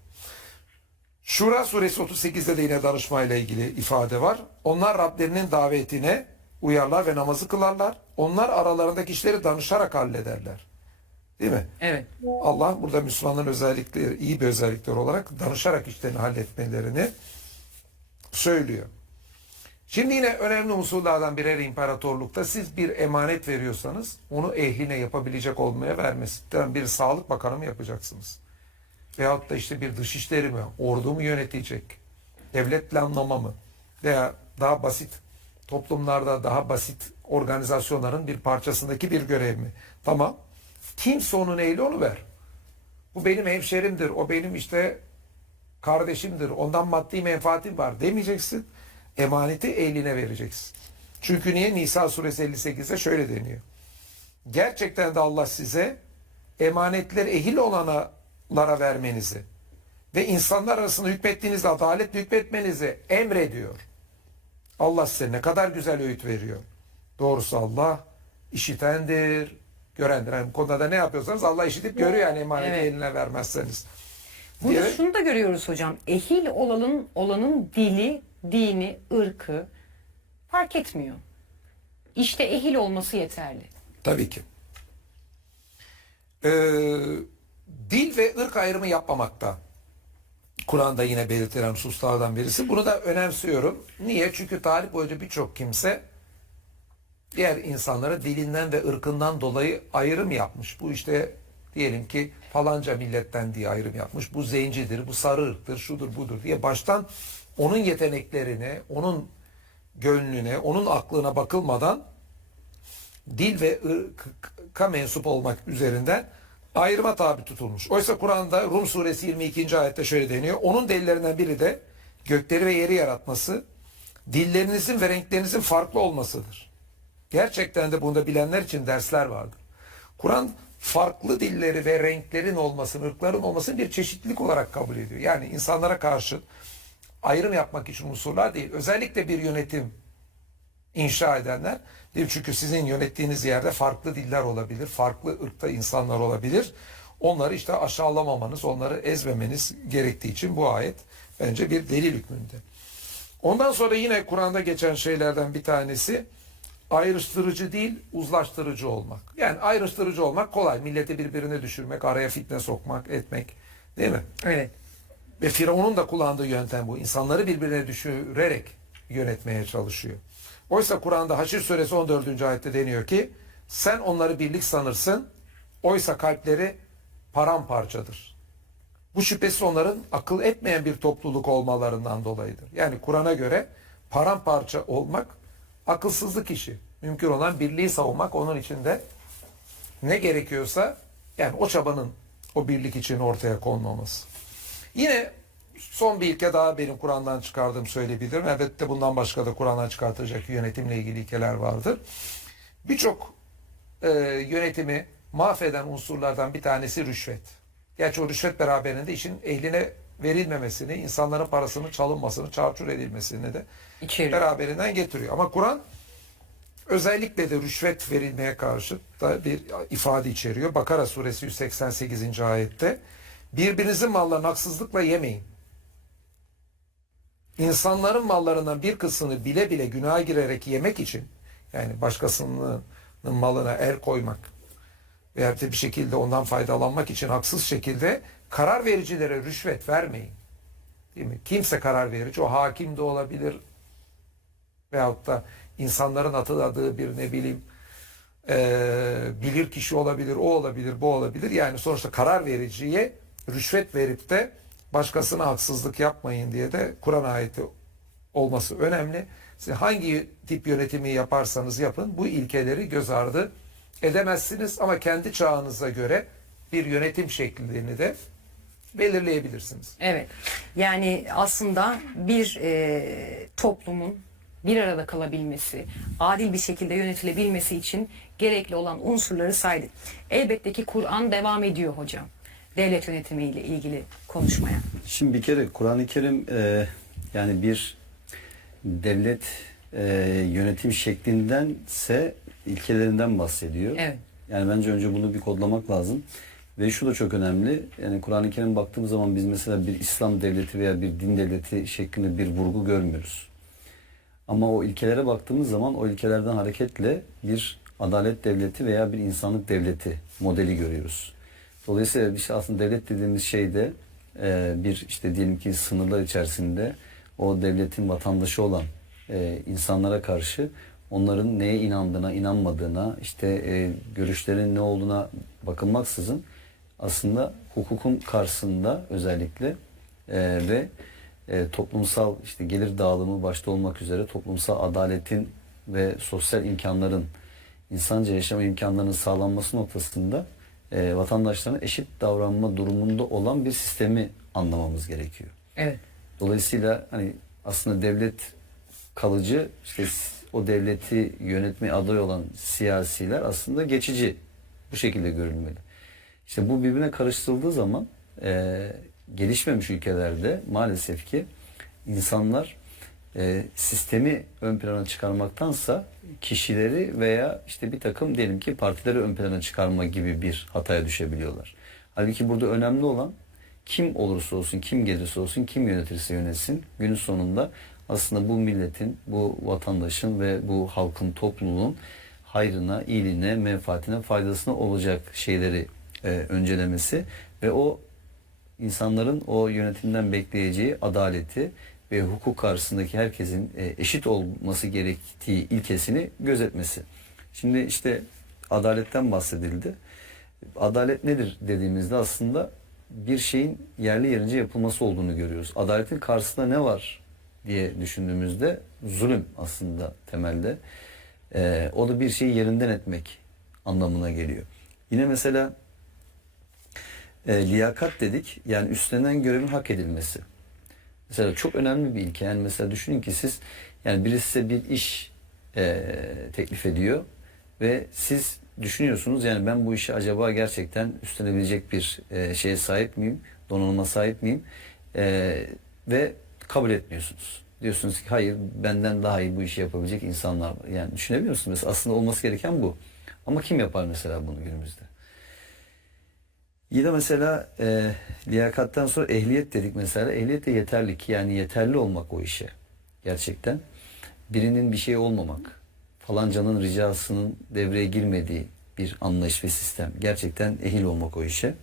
Şura suresi 38'de de yine danışmayla ilgili ifade var. Onlar Rablerinin davetine uyarlar ve namazı kılarlar. Onlar aralarındaki işleri danışarak hallederler. Değil mi? Evet. Allah burada Müslümanların özellikleri, iyi bir özellikler olarak danışarak işlerini halletmelerini söylüyor. Şimdi yine önemli unsurlardan birer imparatorlukta siz bir emanet veriyorsanız onu ehline yapabilecek olmaya vermesinden bir sağlık bakanı mı yapacaksınız? Veyahut da işte bir dışişleri mi, ordu mu yönetecek, devlet planlama mı veya daha basit toplumlarda daha basit organizasyonların bir parçasındaki bir görev mi? Tamam. Kimse onun ehli onu ver. Bu benim hemşerimdir, o benim işte kardeşimdir, ondan maddi menfaatim var demeyeceksin. Emaneti ehline vereceksin. Çünkü niye? Nisa suresi 58'de şöyle deniyor. Gerçekten de Allah size emanetleri ehil olanlara vermenizi ve insanlar arasında hükmettiğinizde adaletle hükmetmenizi emrediyor. Allah size ne kadar güzel öğüt veriyor. Doğrusu Allah işitendir, görendir. Yani bu konuda da ne yapıyorsanız Allah işitip görüyor yani emaneti Evet. eline vermezseniz. Burada Diye- şunu da görüyoruz hocam. Ehil olanın dili, dini, ırkı fark etmiyor. İşte ehil olması yeterli. Tabii ki. Dil ve ırk ayrımı yapmamakta. Kur'an'da yine belirtilen hususlardan birisi. Bunu da önemsiyorum. Niye? Çünkü tarih boyunca birçok kimse diğer insanlara dilinden ve ırkından dolayı ayrım yapmış. Bu işte diyelim ki falanca milletten diye ayrım yapmış. Bu zencidir, bu sarı ırktır, şudur budur diye baştan onun yeteneklerine, onun gönlüne, onun aklına bakılmadan dil ve ırka mensup olmak üzerinden ayrıma tabi tutulmuş. Oysa Kur'an'da Rum suresi 22. ayette şöyle deniyor. Onun delillerinden biri de gökleri ve yeri yaratması, dillerinizin ve renklerinizin farklı olmasıdır. Gerçekten de bunda bilenler için dersler vardır. Kur'an farklı dilleri ve renklerin olmasını, ırkların olmasını bir çeşitlilik olarak kabul ediyor. Yani insanlara karşı ayrım yapmak için unsurlar değil. Özellikle bir yönetim inşa edenler değil. Çünkü sizin yönettiğiniz yerde farklı diller olabilir, farklı ırkta insanlar olabilir. Onları işte aşağılamamanız, onları ezmemeniz gerektiği için bu ayet bence bir delil hükmünde. Ondan sonra yine Kur'an'da geçen şeylerden bir tanesi ayrıştırıcı değil, uzlaştırıcı olmak. Yani ayrıştırıcı olmak kolay. Milleti birbirine düşürmek, araya fitne sokmak, etmek. Değil mi? Evet. Ve Firavun'un da kullandığı yöntem bu. İnsanları birbirine düşürerek yönetmeye çalışıyor. Oysa Kur'an'da Haşr suresi 14. ayette deniyor ki sen onları birlik sanırsın, oysa kalpleri paramparçadır. Bu şüphesiz onların akıl etmeyen bir topluluk olmalarından dolayıdır. Yani Kur'an'a göre paramparça olmak akılsızlık işi. Mümkün olan birliği savunmak, onun için de ne gerekiyorsa yani o çabanın o birlik için ortaya konmaması. Yine son bir ilke daha benim Kur'an'dan çıkardığım söyleyebilirim. Elbette bundan başka da Kur'an'dan çıkartacak yönetimle ilgili ilkeler vardır. Birçok yönetimi mahveden unsurlardan bir tanesi rüşvet. Gerçi o rüşvet beraberinde işin ehline verilmemesini, insanların parasının çalınmasını, çarçur edilmesini de İçeriyor. beraberinden getiriyor. Ama Kur'an özellikle de rüşvet verilmeye karşı da bir ifade içeriyor. Bakara suresi 188. ayette birbirinizin mallarını haksızlıkla yemeyin. İnsanların mallarından bir kısmını bile bile günaha girerek yemek için, yani başkasının malına el koymak veya bir şekilde ondan faydalanmak için haksız şekilde karar vericilere rüşvet vermeyin. Değil mi? Kimse karar verici, o hakim de olabilir veyahut da insanların atadığı bir ne bileyim bilir kişi olabilir, o olabilir, bu olabilir. Yani sonuçta karar vericiye rüşvet verip de başkasına haksızlık yapmayın diye de Kur'an ayeti olması önemli. Siz hangi tip yönetimi yaparsanız yapın bu ilkeleri göz ardı edemezsiniz ama kendi çağınıza göre bir yönetim şeklini de belirleyebilirsiniz. Evet. Yani aslında bir toplumun bir arada kalabilmesi, adil bir şekilde yönetilebilmesi için gerekli olan unsurları saydık. Elbette ki Kur'an devam ediyor hocam. Devlet yönetimiyle ilgili konuşmaya. Şimdi bir kere Kur'an-ı Kerim yani bir devlet yönetim şeklindense ilkelerinden bahsediyor. Evet. Yani bence önce bunu bir kodlamak lazım. Ve şu da çok önemli. Yani Kur'an-ı Kerim baktığımız zaman biz mesela bir İslam devleti veya bir din devleti şeklinde bir vurgu görmüyoruz. Ama o ilkelere baktığımız zaman o ilkelerden hareketle bir adalet devleti veya bir insanlık devleti modeli görüyoruz. Dolayısıyla işte aslında devlet dediğimiz şey de bir işte diyelim ki sınırlar içerisinde o devletin vatandaşı olan insanlara karşı onların neye inandığına, inanmadığına, işte görüşlerin ne olduğuna bakılmaksızın aslında hukukun karşısında özellikle ve toplumsal işte gelir dağılımı başta olmak üzere toplumsal adaletin ve sosyal imkanların, insanca yaşama imkanlarının sağlanması noktasında vatandaşların eşit davranma durumunda olan bir sistemi anlamamız gerekiyor. Evet. Dolayısıyla hani aslında devlet kalıcı, işte o devleti yönetmeye aday olan siyasiler aslında geçici, bu şekilde görülmeli. İşte bu birbirine karıştırıldığı zaman gelişmemiş ülkelerde maalesef ki insanlar sistemi ön plana çıkarmaktansa kişileri veya işte bir takım diyelim ki partileri ön plana çıkarma gibi bir hataya düşebiliyorlar. Halbuki burada önemli olan kim olursa olsun, kim gelirse olsun, kim yönetirse yönetsin, günün sonunda aslında bu milletin, bu vatandaşın ve bu halkın, topluluğun hayrına, iyiliğine, menfaatine, faydasına olacak şeyleri öncelemesi ve o insanların o yönetimden bekleyeceği adaleti ve hukuk karşısındaki herkesin eşit olması gerektiği ilkesini gözetmesi. Şimdi işte adaletten bahsedildi. Adalet nedir dediğimizde aslında bir şeyin yerli yerince yapılması olduğunu görüyoruz. Adaletin karşısında ne var diye düşündüğümüzde zulüm aslında temelde. O da bir şeyi yerinden etmek anlamına geliyor. Yine mesela liyakat dedik, yani üstlenen görevin hak edilmesi. Mesela çok önemli bir ilke. Yani mesela düşünün ki siz, yani birisi size bir iş teklif ediyor ve siz düşünüyorsunuz. Yani ben bu işi acaba gerçekten üstlenebilecek bir şeye sahip miyim? Donanıma sahip miyim? Ve kabul etmiyorsunuz. Diyorsunuz ki hayır, benden daha iyi bu işi yapabilecek insanlar var. Yani düşünebiliyor musunuz? Mesela aslında olması gereken bu. Ama kim yapar mesela bunu günümüzde? Yine mesela liyakatten sonra ehliyet dedik mesela. Ehliyet de yeterlik. Yani yeterli olmak o işe. Gerçekten. Birinin bir şey olmamak. Falancanın ricasının devreye girmediği bir anlayış ve sistem. Gerçekten ehil olmak o işe.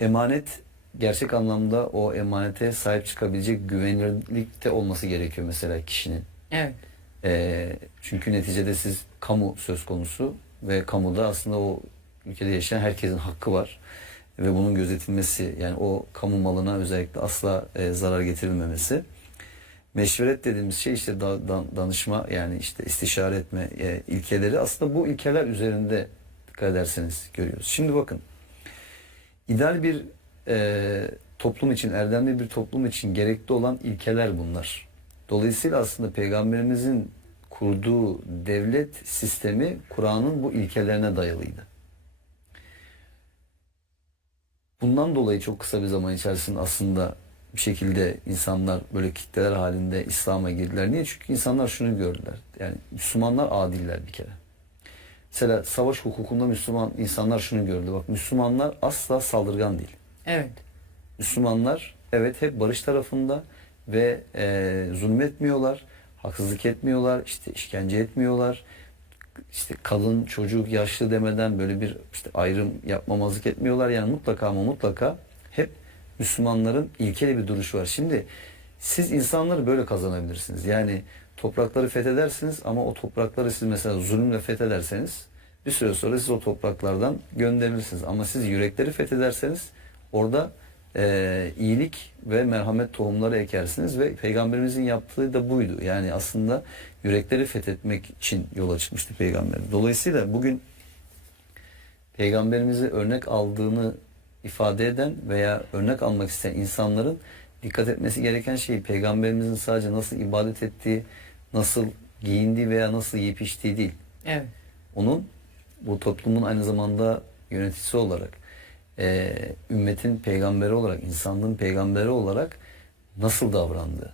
Emanet, gerçek anlamda o emanete sahip çıkabilecek güvenilirlikte olması gerekiyor mesela kişinin. Evet. Çünkü neticede siz kamu söz konusu ve kamuda aslında o ülkede yaşayan herkesin hakkı var. Ve bunun gözetilmesi, yani o kamu malına özellikle asla zarar getirilmemesi. Meşveret dediğimiz şey işte danışma, yani işte istişare etme ilkeleri, aslında bu ilkeler üzerinde dikkat ederseniz görüyoruz. Şimdi bakın, ideal bir toplum için, erdemli bir toplum için gerekli olan ilkeler bunlar. Dolayısıyla aslında Peygamberimizin kurduğu devlet sistemi Kur'an'ın bu ilkelerine dayalıydı. Bundan dolayı çok kısa bir zaman içerisinde aslında bir şekilde insanlar böyle kitleler halinde İslam'a girdiler. Niye? Çünkü insanlar şunu gördüler. Yani Müslümanlar adiller bir kere. Mesela savaş hukukunda Müslüman insanlar şunu gördü. Bak, Müslümanlar asla saldırgan değil. Evet. Müslümanlar evet hep barış tarafında ve zulmetmiyorlar, haksızlık etmiyorlar, işte işkence etmiyorlar. İşte kadın, çocuk, yaşlı demeden böyle bir işte ayrım yapmamazlık etmiyorlar. Yani mutlaka ama mutlaka hep Müslümanların ilkeli bir duruşu var. Şimdi siz insanları böyle kazanabilirsiniz. Yani toprakları fethedersiniz ama o toprakları siz mesela zulümle fethederseniz bir süre sonra siz o topraklardan gönderilirsiniz. Ama siz yürekleri fethederseniz orada iyilik ve merhamet tohumları ekersiniz ve Peygamberimizin yaptığı da buydu. Yani aslında yürekleri fethetmek için yola çıkmıştı Peygamber. Dolayısıyla bugün Peygamberimizi örnek aldığını ifade eden veya örnek almak isteyen insanların dikkat etmesi gereken şey, Peygamberimizin sadece nasıl ibadet ettiği, nasıl giyindiği veya nasıl yiyip içtiği değil. Evet. Onun bu toplumun aynı zamanda yöneticisi olarak, ümmetin peygamberi olarak, insanlığın peygamberi olarak nasıl davrandığı,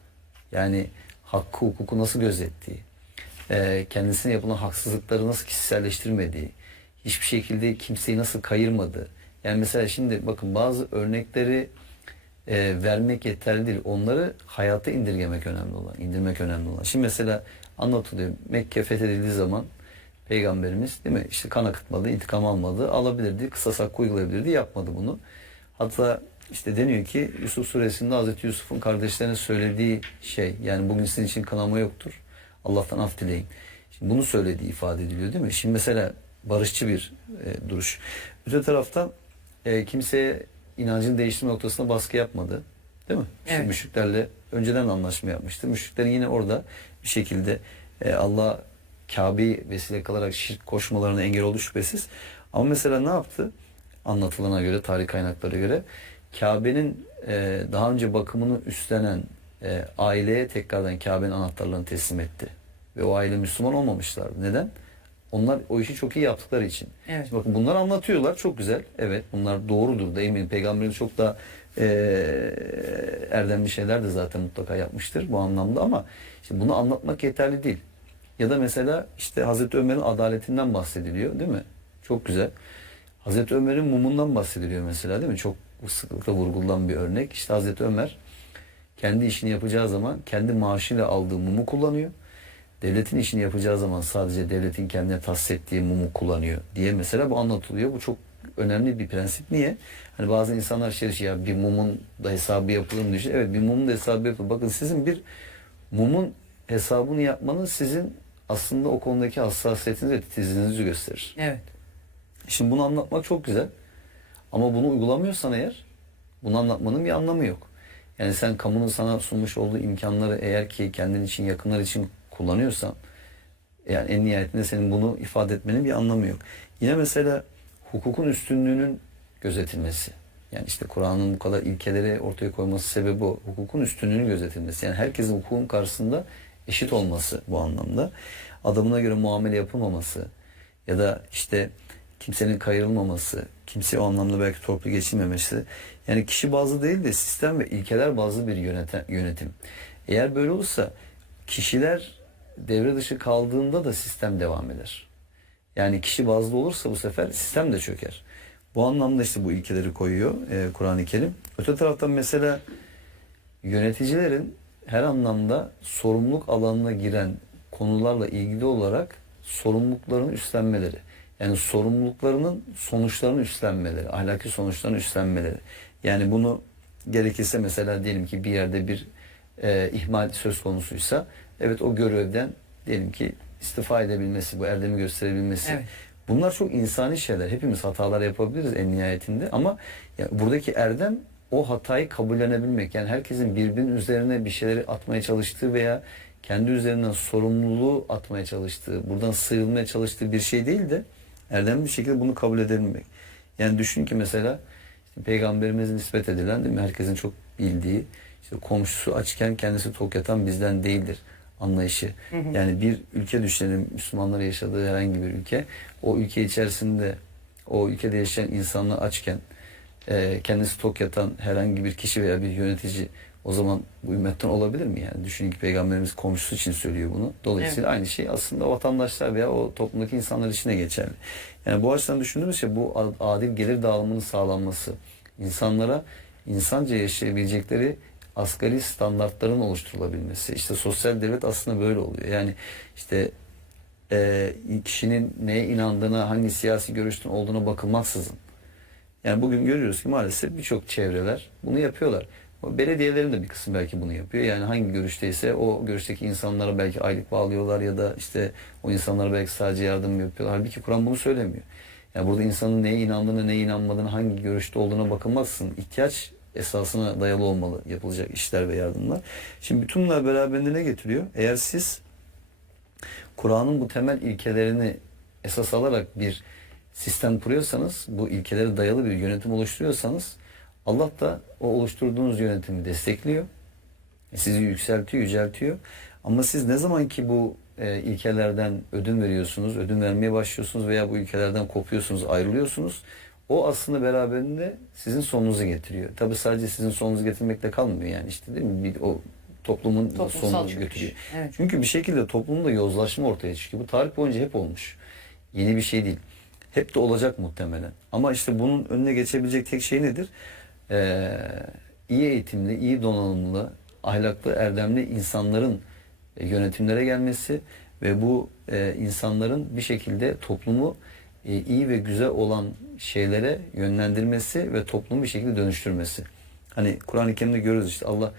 yani hakkı hukuku nasıl gözettiği, kendisine yapılan haksızlıkları nasıl kişiselleştirmediği, hiçbir şekilde kimseyi nasıl kayırmadığı. Yani mesela şimdi bakın, bazı örnekleri vermek yeterli değil. Onları hayata indirgemek önemli olan, indirmek önemli olan. Şimdi mesela anlatılıyor. Mekke fethedildiği zaman Peygamberimiz, değil mi, İşte kan akıtmadı, intikam almadı, alabilirdi, kısas hakkı uygulayabilirdi, yapmadı bunu. Hatta işte deniyor ki Yusuf suresinde Hazreti Yusuf'un kardeşlerine söylediği şey, yani bugün sizin için kınama yoktur, Allah'tan af dileyin. Şimdi bunu söylediği ifade ediliyor, değil mi? Şimdi mesela barışçı bir duruş. Öte taraftan kimseye inancını değiştirme noktasında baskı yapmadı, değil mi? İşte Evet. müşriklerle önceden anlaşma yapmıştı. Müşriklerin yine orada bir şekilde Allah Kabe'yi vesile kılarak şirk koşmalarına engel oldu şüphesiz. Ama mesela ne yaptı? Anlatılana göre, tarih kaynaklara göre Kabe'nin daha önce bakımını üstlenen aileye tekrardan Kabe'nin anahtarlarını teslim etti. Ve o aile Müslüman olmamışlardı. Neden? Onlar o işi çok iyi yaptıkları için. Evet. Şimdi bakın, bunları anlatıyorlar. Çok güzel. Evet, bunlar doğrudur da eminim. Peygamberimiz çok da erdemli şeyler de zaten mutlaka yapmıştır bu anlamda, ama işte bunu anlatmak yeterli değil. Ya da mesela işte Hazreti Ömer'in adaletinden bahsediliyor, değil mi? Çok güzel. Hazreti Ömer'in mumundan bahsediliyor mesela, değil mi? Çok sıklıkla vurgulanan bir örnek. İşte Hazreti Ömer kendi işini yapacağı zaman kendi maaşıyla aldığı mumu kullanıyor. Devletin işini yapacağı zaman sadece devletin kendine tahsis ettiği mumu kullanıyor diye mesela bu anlatılıyor. Bu çok önemli bir prensip. Niye? Hani bazı insanlar şey ya, bir mumun da hesabı yapılır mı diyor. Evet, bir mumun da hesabı yapılır. Bakın, sizin bir mumun hesabını yapmanız sizin aslında o konudaki hassasiyetinizi ve titizliğinizi gösterir. Evet. Şimdi bunu anlatmak çok güzel. Ama bunu uygulamıyorsan eğer, bunu anlatmanın bir anlamı yok. Yani sen kamunun sana sunmuş olduğu imkanları eğer ki kendin için, yakınlar için kullanıyorsan, yani en nihayetinde senin bunu ifade etmenin bir anlamı yok. Yine mesela hukukun üstünlüğünün gözetilmesi. Yani işte Kur'an'ın bu kadar ilkeleri ortaya koyması sebebi o. Hukukun üstünlüğünün gözetilmesi. Yani herkesin hukukun karşısında eşit olması bu anlamda. Adamına göre muamele yapılmaması ya da işte kimsenin kayırılmaması, kimseye o anlamda belki torpil geçilmemesi. Yani kişi bazlı değil de sistem ve ilkeler bazlı bir yönetim. Eğer böyle olursa kişiler devre dışı kaldığında da sistem devam eder. Yani kişi bazlı olursa bu sefer sistem de çöker. Bu anlamda işte bu ilkeleri koyuyor Kur'an-ı Kerim. Öte taraftan mesela yöneticilerin her anlamda sorumluluk alanına giren konularla ilgili olarak sorumluluklarını üstlenmeleri. Yani sorumluluklarının sonuçlarını üstlenmeleri, ahlaki sonuçlarını üstlenmeleri. Yani bunu gerekirse mesela diyelim ki bir yerde bir ihmal söz konusuysa evet o görevden diyelim ki istifa edebilmesi, bu erdemi gösterebilmesi. Evet. Bunlar çok insani şeyler. Hepimiz hatalar yapabiliriz en nihayetinde ama ya buradaki erdem o hatayı kabullenebilmek. Yani herkesin birbirinin üzerine bir şeyleri atmaya çalıştığı veya kendi üzerinden sorumluluğu atmaya çalıştığı, buradan sıyrılmaya çalıştığı bir şey değil de erdemli bir şekilde bunu kabul edebilmek. Yani düşün ki mesela işte Peygamberimize nispet edilen, değil mi? Herkesin çok bildiği, işte komşusu açken kendisi tok yatan bizden değildir anlayışı. Yani bir ülke düşünelim, Müslümanların yaşadığı herhangi bir ülke. O ülke içerisinde o ülkede yaşayan insanlar açken kendisi tok yatan herhangi bir kişi veya bir yönetici o zaman bu ümmetten olabilir mi? Yani düşünün ki Peygamberimiz komşusu için söylüyor bunu. Dolayısıyla aynı şey aslında vatandaşlar veya o toplumdaki insanlar için de geçerli. Yani bu açıdan düşündüğümüz şey bu adil gelir dağılımının sağlanması, insanlara insanca yaşayabilecekleri asgari standartların oluşturulabilmesi. İşte sosyal devlet aslında böyle oluyor. Yani işte kişinin neye inandığına, hangi siyasi görüşten olduğuna bakılmaksızın. Yani bugün görüyoruz ki maalesef birçok çevreler bunu yapıyorlar. Belediyelerin de bir kısmı belki bunu yapıyor. Yani hangi görüşteyse o görüşteki insanlara belki aylık bağlıyorlar ya da işte o insanlara belki sadece yardım yapıyorlar. Halbuki Kur'an bunu söylemiyor. Yani burada insanın neye inandığına, neye inanmadığına, hangi görüşte olduğuna bakılmazsın. İhtiyaç esasına dayalı olmalı yapılacak işler ve yardımlar. Şimdi bütün bunlar beraberinde ne getiriyor? Eğer siz Kur'an'ın bu temel ilkelerini esas alarak bir sistem kuruyorsanız, bu ilkelere dayalı bir yönetim oluşturuyorsanız Allah da o oluşturduğunuz yönetimi destekliyor. Sizi yükseltiyor, yüceltiyor. Ama siz ne zaman ki bu ilkelerden ödün veriyorsunuz, ödün vermeye başlıyorsunuz veya bu ilkelerden kopuyorsunuz, ayrılıyorsunuz. O aslında beraberinde sizin sonunuzu getiriyor. Tabii sadece sizin sonunuzu getirmekle kalmıyor yani işte değil mi? O toplumun sonunu götürüyor. Evet. Çünkü bir şekilde toplumda yozlaşma ortaya çıkıyor. Bu tarih boyunca hep olmuş. Yeni bir şey değil. Hep de olacak muhtemelen. Ama işte bunun önüne geçebilecek tek şey nedir? İyi eğitimli, iyi donanımlı, ahlaklı, erdemli insanların yönetimlere gelmesi ve bu insanların bir şekilde toplumu iyi ve güzel olan şeylere yönlendirmesi ve toplumu bir şekilde dönüştürmesi. Hani Kur'an-ı Kerim'de görüyoruz işte Allah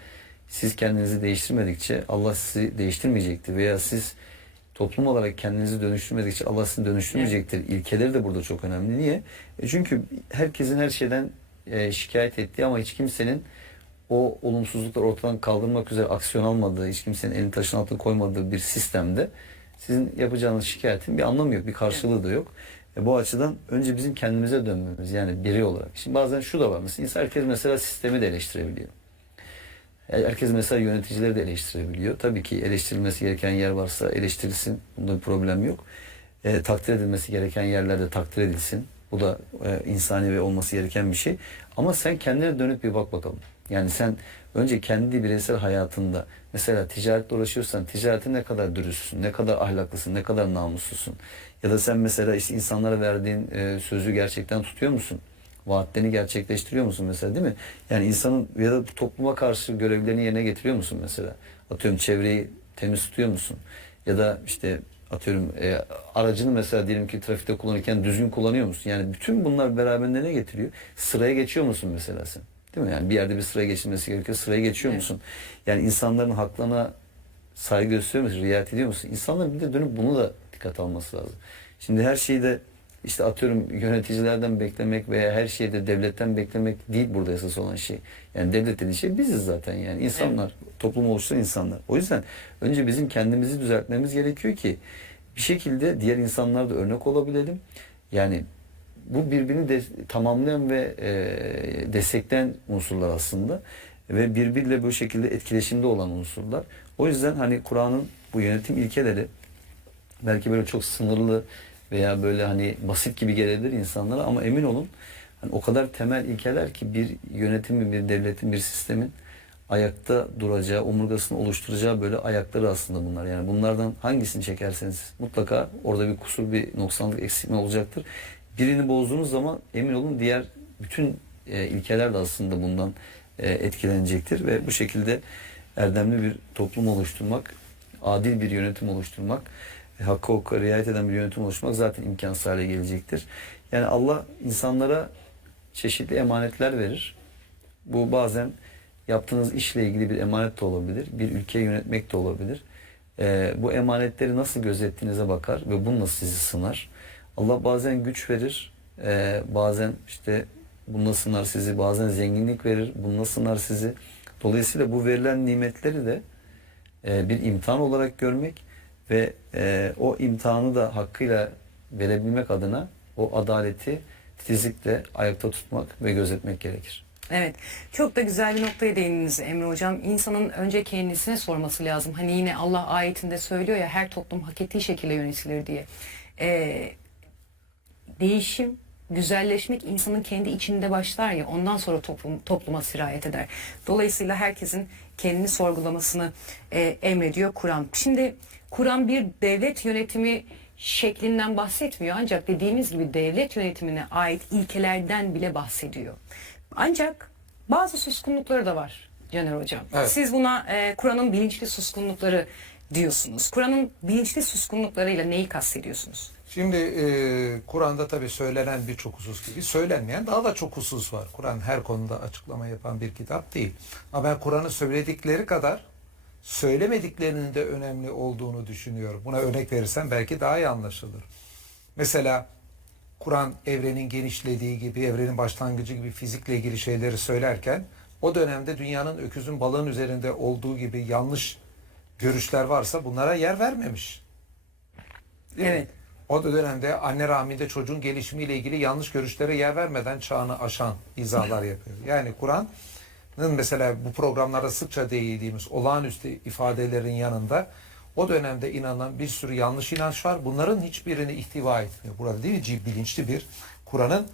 siz kendinizi değiştirmedikçe Allah sizi değiştirmeyecektir veya siz toplum olarak kendinizi dönüştürmedikçe Allah sizi dönüştürmeyecektir. Evet. İlkeleri de burada çok önemli. Niye? Çünkü herkesin her şeyden şikayet ettiği ama hiç kimsenin o olumsuzlukları ortadan kaldırmak üzere aksiyon almadığı, hiç kimsenin elini taşın altına koymadığı bir sistemde sizin yapacağınız şikayetin bir anlamı yok, bir karşılığı da yok. Bu açıdan önce bizim kendimize dönmemiz yani birey olarak. Şimdi bazen şu da var mesela herkes mesela sistemi de eleştirebiliyor. Herkes mesela yöneticileri de eleştirebiliyor. Tabii ki eleştirilmesi gereken yer varsa eleştirilsin. Bunda bir problem yok. Takdir edilmesi gereken yerlerde takdir edilsin. Bu da insani ve olması gereken bir şey. Ama sen kendine dönüp bir bak bakalım. Yani sen önce kendi bireysel hayatında mesela ticaretle uğraşıyorsan ticarete ne kadar dürüstsün, ne kadar ahlaklısın, ne kadar namuslusun. Ya da sen mesela işte insanlara verdiğin sözü gerçekten tutuyor musun? Vaatlerini gerçekleştiriyor musun mesela değil mi? Yani insanın ya da topluma karşı görevlerini yerine getiriyor musun mesela? Atıyorum çevreyi temiz tutuyor musun? Ya da işte atıyorum aracını mesela diyelim ki trafikte kullanırken düzgün kullanıyor musun? Yani bütün bunlar beraberinde ne getiriyor? Sıraya geçiyor musun mesela sen? Değil mi? Yani bir yerde bir sıraya geçilmesi gerekiyor. Sıraya geçiyor musun? Yani insanların haklarına saygı gösteriyor musun? Riayet ediyor musun? İnsanların bir de dönüp bunu da dikkat alması lazım. Şimdi her şeyi de işte atıyorum yöneticilerden beklemek veya her şeyi de devletten beklemek değil burada esas olan şey. Yani devlet dediği şey biziz zaten yani insanlar, toplumu oluşturan insanlar. O yüzden önce bizim kendimizi düzeltmemiz gerekiyor ki bir şekilde diğer insanlara da örnek olabilelim. Yani bu birbirini de tamamlayan ve destekleyen unsurlar aslında ve birbiriyle bu şekilde etkileşimde olan unsurlar. O yüzden hani Kur'an'ın bu yönetim ilkeleri belki böyle çok sınırlı veya böyle hani basit gibi gelebilir insanlara ama emin olun hani o kadar temel ilkeler ki bir yönetimin, bir devletin, bir sistemin ayakta duracağı, omurgasını oluşturacağı böyle ayakları aslında bunlar. Yani bunlardan hangisini çekerseniz mutlaka orada bir kusur, bir noksanlık, eksilme olacaktır. Birini bozduğunuz zaman emin olun diğer bütün ilkeler de aslında bundan etkilenecektir ve bu şekilde erdemli bir toplum oluşturmak, adil bir yönetim oluşturmak, hakka hukuka riayet eden bir yönetim oluşturmak zaten imkansız hale gelecektir. Yani Allah insanlara çeşitli emanetler verir. Bu bazen yaptığınız işle ilgili bir emanet de olabilir, bir ülkeyi yönetmek de olabilir. Bu emanetleri nasıl gözettiğinize bakar ve bununla sizi sınar. Allah bazen güç verir, bazen işte bununla sınar sizi, bazen zenginlik verir, bununla sınar sizi. Dolayısıyla bu verilen nimetleri de bir imtihan olarak görmek ve o imtihanı da hakkıyla verebilmek adına o adaleti titizlikle ayakta tutmak ve gözetmek gerekir. Evet, çok da güzel bir noktaya değindiniz Emre Hocam. İnsanın önce kendisine sorması lazım. Hani yine Allah ayetinde söylüyor ya her toplum hak ettiği şekilde yönetilir diye. Değişim, güzelleşmek insanın kendi içinde başlar ya ondan sonra topluma sirayet eder. Dolayısıyla herkesin kendini sorgulamasını emrediyor Kur'an. Şimdi Kur'an bir devlet yönetimi şeklinden bahsetmiyor ancak dediğimiz gibi devlet yönetimine ait ilkelerden bile bahsediyor. Ancak bazı suskunlukları da var Caner Hocam. Evet. Siz buna Kur'an'ın bilinçli suskunlukları diyorsunuz. Kur'an'ın bilinçli suskunluklarıyla neyi kastediyorsunuz? Şimdi Kur'an'da tabii söylenen birçok husus gibi söylenmeyen daha da çok husus var. Kur'an her konuda açıklama yapan bir kitap değil. Ama ben Kur'an'ın söyledikleri kadar söylemediklerinin de önemli olduğunu düşünüyorum. Buna örnek verirsem belki daha iyi anlaşılır. Mesela Kur'an evrenin genişlediği gibi, evrenin başlangıcı gibi fizikle ilgili şeyleri söylerken o dönemde dünyanın öküzün balığın üzerinde olduğu gibi yanlış görüşler varsa bunlara yer vermemiş. Değil mi? Evet. O dönemde anne rahminde çocuğun gelişimiyle ilgili yanlış görüşlere yer vermeden çağını aşan izahlar yapıyor. Yani Kur'an'ın mesela bu programlarda sıkça değindiğimiz olağanüstü ifadelerin yanında o dönemde inanan bir sürü yanlış inanç var. Bunların hiçbirini ihtiva etmiyor. Burada değil mi? Bilinçli bir Kur'an'ın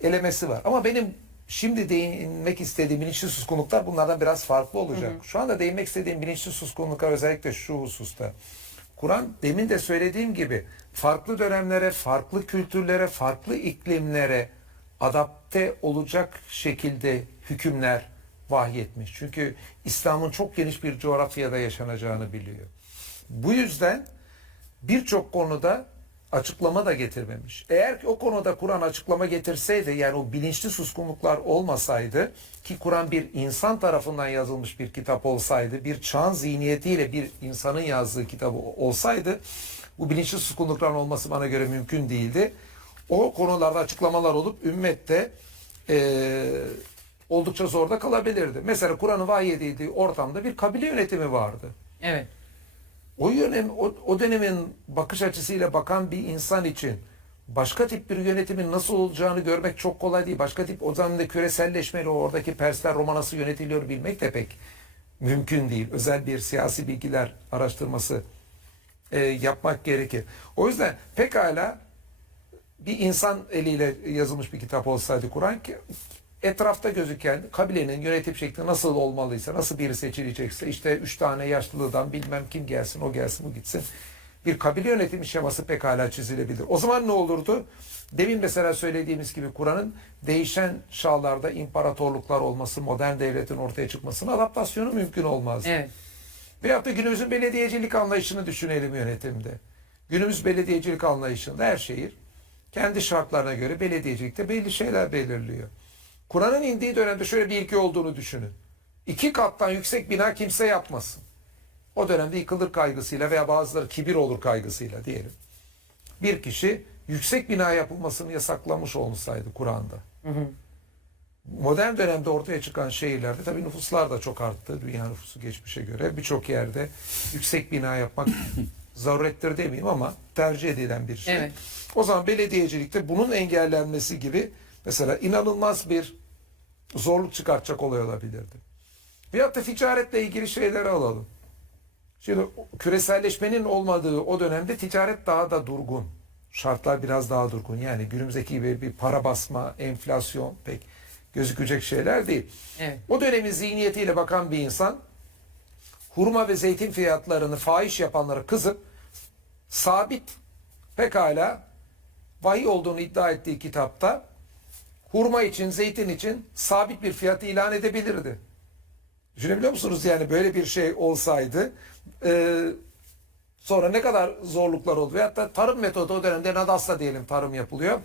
elemesi var. Ama benim şimdi değinmek istediğim bilinçli suskunluklar bunlardan biraz farklı olacak. Şu anda değinmek istediğim bilinçli suskunluklar özellikle şu hususta. Kur'an demin de söylediğim gibi farklı dönemlere, farklı kültürlere, farklı iklimlere adapte olacak şekilde hükümler vahyetmiş. Çünkü İslam'ın çok geniş bir coğrafyada yaşanacağını biliyor. Bu yüzden birçok konuda açıklama da getirmemiş. Eğer ki o konuda Kur'an açıklama getirseydi, yani o bilinçli suskunluklar olmasaydı, ki Kur'an bir insan tarafından yazılmış bir kitap olsaydı, bir çağın zihniyetiyle bir insanın yazdığı kitabı olsaydı, bu bilinçli suskunlukların olması bana göre mümkün değildi. O konularda açıklamalar olup ümmette oldukça zorda kalabilirdi. Mesela Kur'an'ın vahyedildiği ortamda bir kabile yönetimi vardı. Evet. O dönemin bakış açısıyla bakan bir insan için başka tip bir yönetimin nasıl olacağını görmek çok kolay değil. Başka tip o zaman küreselleşmeyle oradaki Persler Roma nasıl yönetiliyor bilmek de pek mümkün değil. Özel bir siyasi bilgiler araştırması yapmak gerekir. O yüzden pekala bir insan eliyle yazılmış bir kitap olsaydı Kur'an, ki etrafta gözüken kabilenin yönetim şekli nasıl olmalıysa, nasıl biri seçilecekse, işte 3 tane yaşlılıdan bilmem kim gelsin, o gelsin, bu gitsin. Bir kabile yönetimi şeması pekala çizilebilir. O zaman ne olurdu? Demin mesela söylediğimiz gibi Kur'an'ın değişen çağlarda imparatorluklar olması, modern devletin ortaya çıkmasına adaptasyonu mümkün olmazdı. Evet. Veyahut da günümüzün belediyecilik anlayışını düşünelim yönetimde. Günümüz belediyecilik anlayışında her şehir kendi şartlarına göre belediyecilikte belli şeyler belirliyor. Kur'an'ın indiği dönemde şöyle bir ilke olduğunu düşünün. 2 kattan yüksek bina kimse yapmasın. O dönemde yıkılır kaygısıyla veya bazıları kibir olur kaygısıyla diyelim. Bir kişi yüksek bina yapılmasını yasaklamış olsaydı Kur'an'da. Modern dönemde ortaya çıkan şehirlerde tabii nüfuslar da çok arttı. Dünya nüfusu geçmişe göre birçok yerde yüksek bina yapmak zarurettir demeyeyim ama tercih edilen bir şey. Evet. O zaman belediyecilikte bunun engellenmesi gibi mesela inanılmaz bir zorluk çıkartacak olay olabilirdi. Veyahut da ticaretle ilgili şeyleri alalım. Şimdi küreselleşmenin olmadığı o dönemde ticaret daha da durgun. şartlar biraz daha durgun. Yani günümüzdeki gibi bir para basma, enflasyon pek gözükecek şeyler değil. Evet. O dönemin zihniyetiyle bakan bir insan hurma ve zeytin fiyatlarını fahiş yapanlara kızıp sabit, pekala vahiy olduğunu iddia ettiği kitapta hurma için, zeytin için sabit bir fiyat ilan edebilirdi. Düşünebiliyor musunuz? Yani böyle bir şey olsaydı sonra ne kadar zorluklar oldu. Veyahut da tarım metodu, o dönemde Nadas'la diyelim tarım yapılıyor.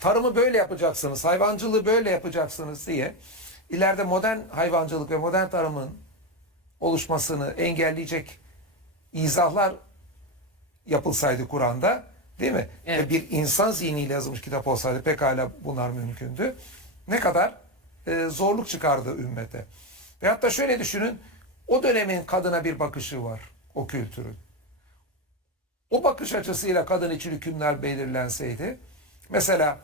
Tarımı böyle yapacaksınız, hayvancılığı böyle yapacaksınız diye ileride modern hayvancılık ve modern tarımın oluşmasını engelleyecek izahlar yapılsaydı Kur'an'da, değil mi? Evet. Ve bir insan zihniyle yazılmış kitap olsaydı pekala bunlar mümkündü. Ne kadar zorluk çıkardı ümmete. Ve hatta şöyle düşünün, o dönemin kadına bir bakışı var, o kültürün. O bakış açısıyla kadın için hükümler belirlenseydi, mesela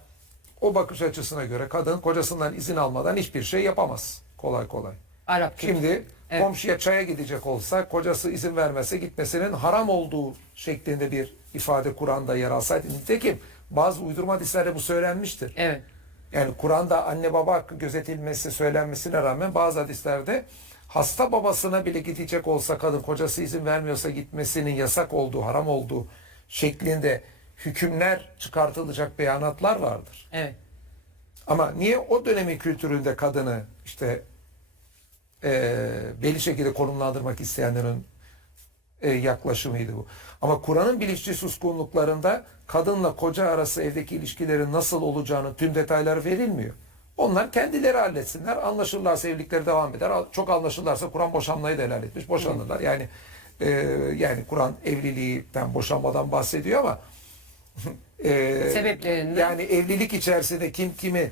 o bakış açısına göre kadın kocasından izin almadan hiçbir şey yapamaz kolay kolay. Arap kültürü. Şimdi Evet. komşuya çaya gidecek olsa kocası izin vermese gitmesinin haram olduğu şeklinde bir ifade Kur'an'da yer alsaydı. Nitekim bazı uydurma hadislerde bu söylenmiştir. Evet. Yani Kur'an'da anne baba hakkı gözetilmesi söylenmesine rağmen bazı hadislerde hasta babasına bile gidecek olsa kadın kocası izin vermiyorsa gitmesinin yasak olduğu, haram olduğu şeklinde hükümler çıkartılacak beyanatlar vardır. Evet. Ama niye o dönemin kültüründe kadını işte belli şekilde konumlandırmak isteyenlerin yaklaşımıydı bu. Ama Kur'an'ın bilinçli suskunluklarında kadınla koca arası evdeki ilişkilerin nasıl olacağını tüm detaylar verilmiyor. Onlar kendileri halletsinler. Anlaşırlarsa evlilikleri devam eder. Çok anlaşırlarsa Kur'an boşanmayı da helal etmiş. Boşanırlar. Yani Kur'an evlilikten, boşanmadan bahsediyor ama Sebeplerinde. yani evlilik içerisinde kim kimin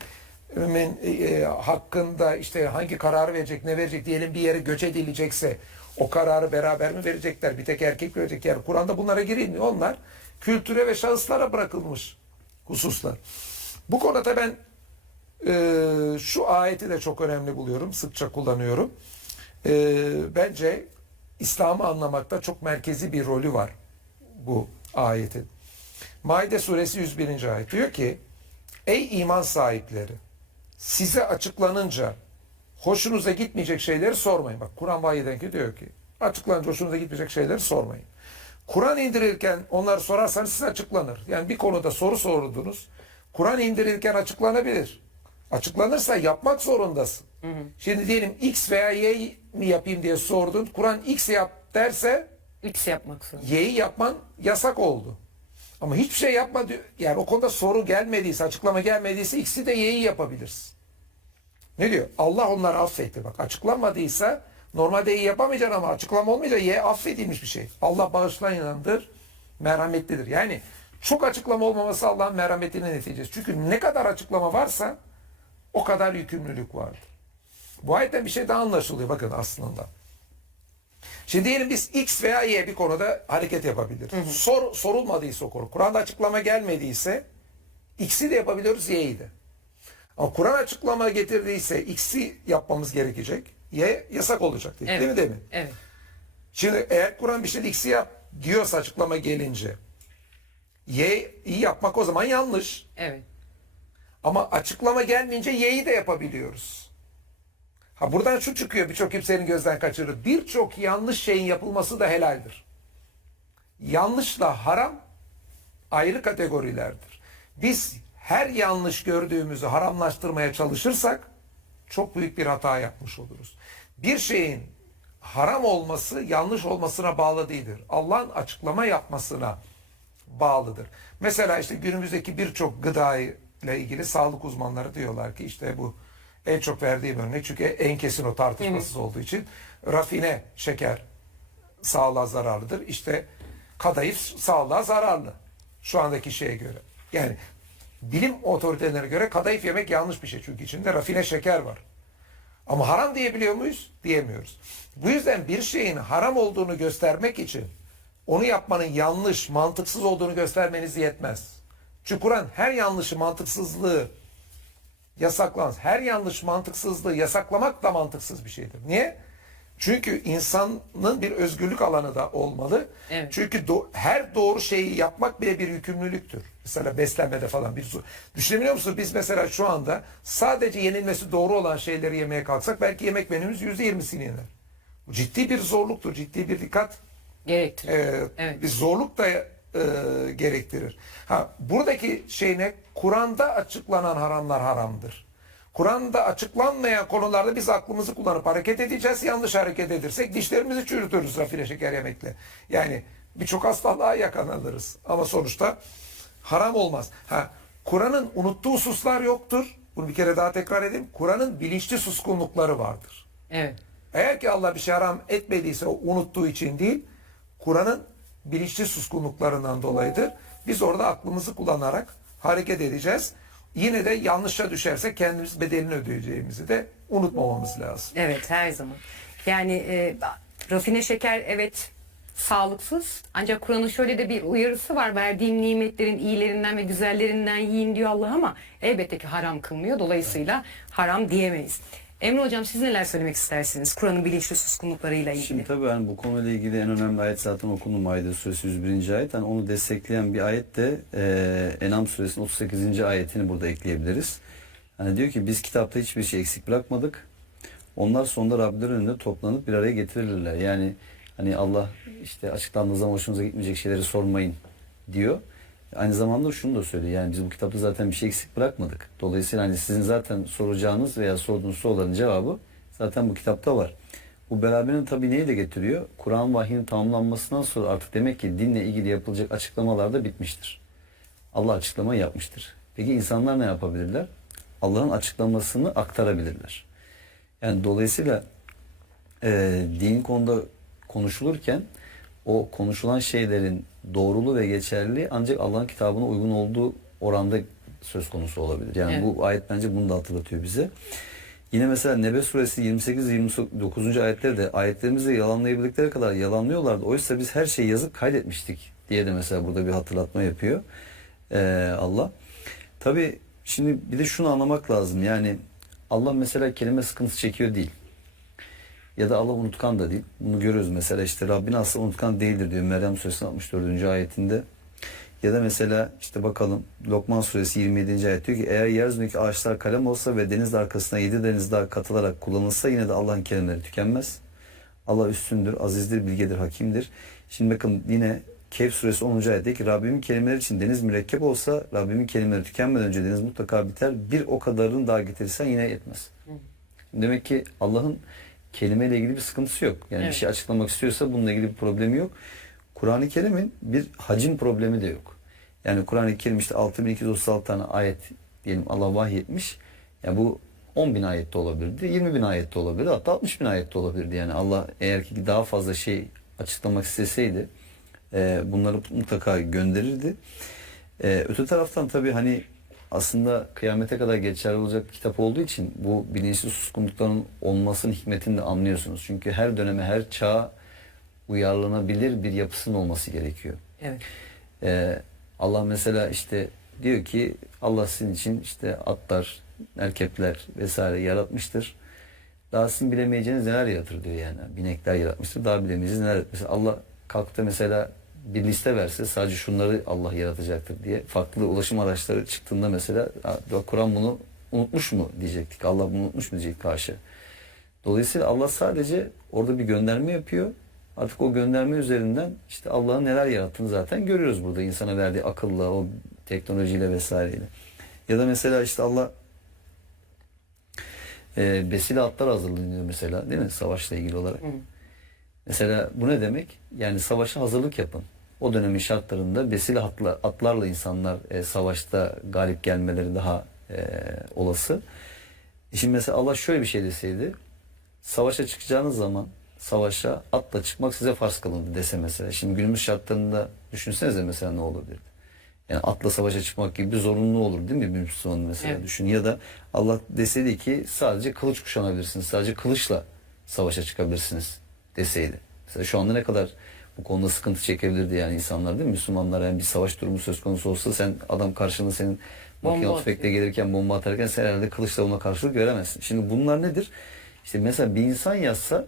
hakkında işte hangi kararı verecek, ne verecek, diyelim bir yere göç edilecekse o kararı beraber mi verecekler? Bir tek erkek verecek. Yani Kur'an'da bunlara girilmiyor. Onlar kültüre ve şahıslara bırakılmış hususlar. Bu konuda ben şu ayeti de çok önemli buluyorum. Sıkça kullanıyorum. Bence İslam'ı anlamakta çok merkezi bir rolü var bu ayetin. Maide suresi 101. ayet diyor ki: ey iman sahipleri, size açıklanınca hoşunuza gitmeyecek şeyleri sormayın. Bak Kur'an vahiyden ki diyor ki açıklanınca hoşunuza gitmeyecek şeyleri sormayın. Kur'an indirirken onları sorarsanız size açıklanır. Yani bir konuda soru sordunuz. Kur'an indirirken açıklanabilir. Açıklanırsa yapmak zorundasın. Şimdi diyelim X veya Y mi yapayım diye sordun. Kur'an X yap derse X yapmak zorunda. Y'yi yapman yasak oldu. Ama hiçbir şey yapma diyor. Yani o konuda soru gelmediyse, açıklama gelmediyse X'i de Y'yi yapabilirsin. Ne diyor? Allah onları affetti. Bak açıklanmadıysa normalde Y'yi yapamayacaksın ama açıklama olmayınca Y affedilmiş bir şey. Allah bağışlayandır, merhametlidir. Yani çok açıklama olmaması Allah'ın merhametinin neticesi. Çünkü ne kadar açıklama varsa o kadar yükümlülük vardır. Bu ayetten bir şey daha anlaşılıyor bakın aslında. Şimdi diyelim biz X veya Y bir konuda hareket yapabiliriz. Sorulmadıysa o konu, Kur'an'da açıklama gelmediyse X'i de yapabiliyoruz, Y'yi de. Ama Kur'an açıklama getirdiyse X'i yapmamız gerekecek, Y yasak olacak değil, Evet. değil mi demin? Evet. Şimdi eğer Kur'an bir şey X'i yap diyorsa açıklama gelince Y'yi yapmak o zaman yanlış. Evet. Ama açıklama gelmeyince Y'yi de yapabiliyoruz. Ha buradan şu çıkıyor, birçok kimsenin gözden kaçırır. Birçok yanlış şeyin yapılması da helaldir. Yanlışla haram ayrı kategorilerdir. Biz her yanlış gördüğümüzü haramlaştırmaya çalışırsak çok büyük bir hata yapmış oluruz. Bir şeyin haram olması yanlış olmasına bağlı değildir. Allah'ın açıklama yapmasına bağlıdır. Mesela işte günümüzdeki birçok gıda ile ilgili sağlık uzmanları diyorlar ki işte bu en çok verdiğim örnek çünkü en kesin o tartışmasız olduğu için rafine şeker sağlığa zararlıdır. İşte kadayıf sağlığa zararlı şu andaki şeye göre. Yani bilim otoritelerine göre kadayıf yemek yanlış bir şey çünkü içinde rafine şeker var. Ama haram diyebiliyor muyuz? Diyemiyoruz. Bu yüzden bir şeyin haram olduğunu göstermek için onu yapmanın yanlış, mantıksız olduğunu göstermeniz yetmez. Çünkü Kur'an her yanlışı, mantıksızlığı yasaklamaz. Her yanlış, mantıksızlığı yasaklamak da mantıksız bir şeydir. Niye? Çünkü insanın bir özgürlük alanı da olmalı. Evet. Çünkü her doğru şeyi yapmak bile bir yükümlülüktür. Mesela beslenmede falan bir düşünebiliyor musunuz? Biz mesela şu anda sadece yenilmesi doğru olan şeyleri yemeye kalksak belki yemek menümüz %20'sini yenir. Bu ciddi bir zorluktur, ciddi bir dikkat Gerektirir. Evet. bir zorluk da gerektirir. Buradaki şey ne? Kur'an'da açıklanan haramlar haramdır. Kur'an'da açıklanmayan konularda biz aklımızı kullanıp hareket edeceğiz. Yanlış hareket edersek dişlerimizi çürütürüz rafine şeker yemekle. Yani birçok hastalığa yakalanırız. Ama sonuçta haram olmaz. Kur'an'ın unuttuğu hususlar yoktur. Bunu bir kere daha tekrar edeyim. Kur'an'ın bilinçli suskunlukları vardır. Evet. Eğer ki Allah bir şey haram etmediyse o unuttuğu için değil, Kur'an'ın bilinçli suskunluklarından dolayıdır. Biz orada aklımızı kullanarak hareket edeceğiz. Yine de yanlışa düşersek kendimiz bedelini ödeyeceğimizi de unutmamamız lazım. Evet, her zaman. Yani rafine şeker evet sağlıksız. Ancak Kur'an'ın şöyle de bir uyarısı var. Verdiğim nimetlerin iyilerinden ve güzellerinden yiyin diyor Allah, ama elbette ki haram kılmıyor. Dolayısıyla haram diyemeyiz. Emre Hocam, siz neler söylemek istersiniz Kur'an'ın bilinçli suskunluklarıyla ilgili? Şimdi tabii bu konuyla ilgili en önemli ayet zaten okundu, Maide suresi 101. ayet. Onu destekleyen bir ayet de En'am suresinin 38. ayetini burada ekleyebiliriz. Diyor ki biz kitapta hiçbir şey eksik bırakmadık. Onlar sonunda Rableri önünde toplanıp bir araya getirilirler. Yani Allah işte açıklandığı zaman hoşunuza gitmeyecek şeyleri sormayın diyor. Aynı zamanda şunu da söylüyor. Yani biz bu kitapta zaten bir şey eksik bırakmadık. Dolayısıyla sizin zaten soracağınız veya sorduğunuz soruların cevabı zaten bu kitapta var. Bu beraberinde tabii neyi de getiriyor? Kur'an vahyinin tamamlanmasından sonra artık demek ki dinle ilgili yapılacak açıklamalar da bitmiştir. Allah açıklama yapmıştır. Peki insanlar ne yapabilirler? Allah'ın açıklamasını aktarabilirler. Yani dolayısıyla din konuda konuşulurken o konuşulan şeylerin doğruluğu ve geçerliliği ancak Allah'ın kitabına uygun olduğu oranda söz konusu olabilir. Yani Evet. bu ayet bence bunu da hatırlatıyor bize. Yine mesela Nebe suresi 28-29. ayetleri de ayetlerimizi yalanlayabildikleri kadar yalanlıyorlardı. Oysa biz her şeyi yazıp kaydetmiştik diye de mesela burada bir hatırlatma yapıyor Allah. Tabii şimdi bir de şunu anlamak lazım. Yani Allah mesela kelime sıkıntısı çekiyor değil. Ya da Allah unutkan da değil. Bunu görüyoruz mesela işte Rabbin aslında unutkan değildir diyor Meryem suresinin 64. ayetinde. Ya da mesela işte bakalım Lokman suresi 27. ayet diyor ki eğer yeryüzündeki ağaçlar kalem olsa ve deniz arkasına 7 deniz daha katılarak kullanılsa yine de Allah'ın kelimeleri tükenmez. Allah üstündür, azizdir, bilgedir, hakimdir. Şimdi bakın yine Kehf suresi 10. ayet diyor ki Rabbimin kelimeleri için deniz mürekkep olsa Rabbimin kelimeleri tükenmeden önce deniz mutlaka biter. Bir o kadarını daha getirirsen yine yetmez. Demek ki Allah'ın kelimeyle ilgili bir sıkıntısı yok. Yani bir şey açıklamak istiyorsa bununla ilgili bir problemi yok. Kur'an-ı Kerim'in bir hacim problemi de yok. Yani Kur'an-ı Kerim işte 6236 tane ayet diyelim Allah vahyetmiş. Yani bu 10.000 ayette olabilirdi, 20.000 ayette olabilirdi, hatta 60.000 ayette olabilirdi. Yani Allah eğer ki daha fazla şey açıklamak isteseydi bunları mutlaka gönderirdi. Öte taraftan tabii aslında kıyamete kadar geçerli olacak bir kitap olduğu için bu bilinçli suskunlukların olmasının hikmetini de anlıyorsunuz. Çünkü her döneme, her çağa uyarlanabilir bir yapısının olması gerekiyor. Evet. Allah mesela işte diyor ki Allah sizin için işte atlar, erkekler vesaire yaratmıştır. Daha sizin bilemeyeceğiniz neler yaratır diyor yani. Binekler yaratmıştır. Daha bilemeyeceğiniz neler yaratır. Mesela Allah kalktı mesela bir liste verse sadece şunları Allah yaratacaktır diye farklı ulaşım araçları çıktığında mesela Kur'an bunu unutmuş mu diyecektik. Allah bunu unutmuş mu diyecektik karşı. Dolayısıyla Allah sadece orada bir gönderme yapıyor. Artık o gönderme üzerinden işte Allah'ın neler yarattığını zaten görüyoruz burada. İnsana verdiği akılla, o teknolojiyle vesaireyle. Ya da mesela işte Allah besile atlar hazırlanıyor mesela değil mi? Savaşla ilgili olarak. Mesela bu ne demek? Yani savaşa hazırlık yapın. O dönemin şartlarında besile atlarla insanlar savaşta galip gelmeleri daha olası. Şimdi mesela Allah şöyle bir şey deseydi. Savaşa çıkacağınız zaman savaşa atla çıkmak size farz kılındı dese mesela. Şimdi günümüz şartlarında düşünsenize mesela ne olabilirdi? Yani atla savaşa çıkmak gibi bir zorunluluğu olur değil mi bir Müslüman mesela Evet. düşün. Ya da Allah deseydi ki sadece kılıç kuşanabilirsiniz. Sadece kılıçla savaşa çıkabilirsiniz deseydi. Mesela şu anda ne kadar bu konuda sıkıntı çekebilirdi yani insanlar değil mi? Müslümanlar yani bir savaş durumu söz konusu olsa sen adam karşında senin makinalı tüfekle gelirken bomba atarken sen herhalde kılıçla buna karşılık veremezsin. Şimdi bunlar nedir? İşte mesela bir insan yazsa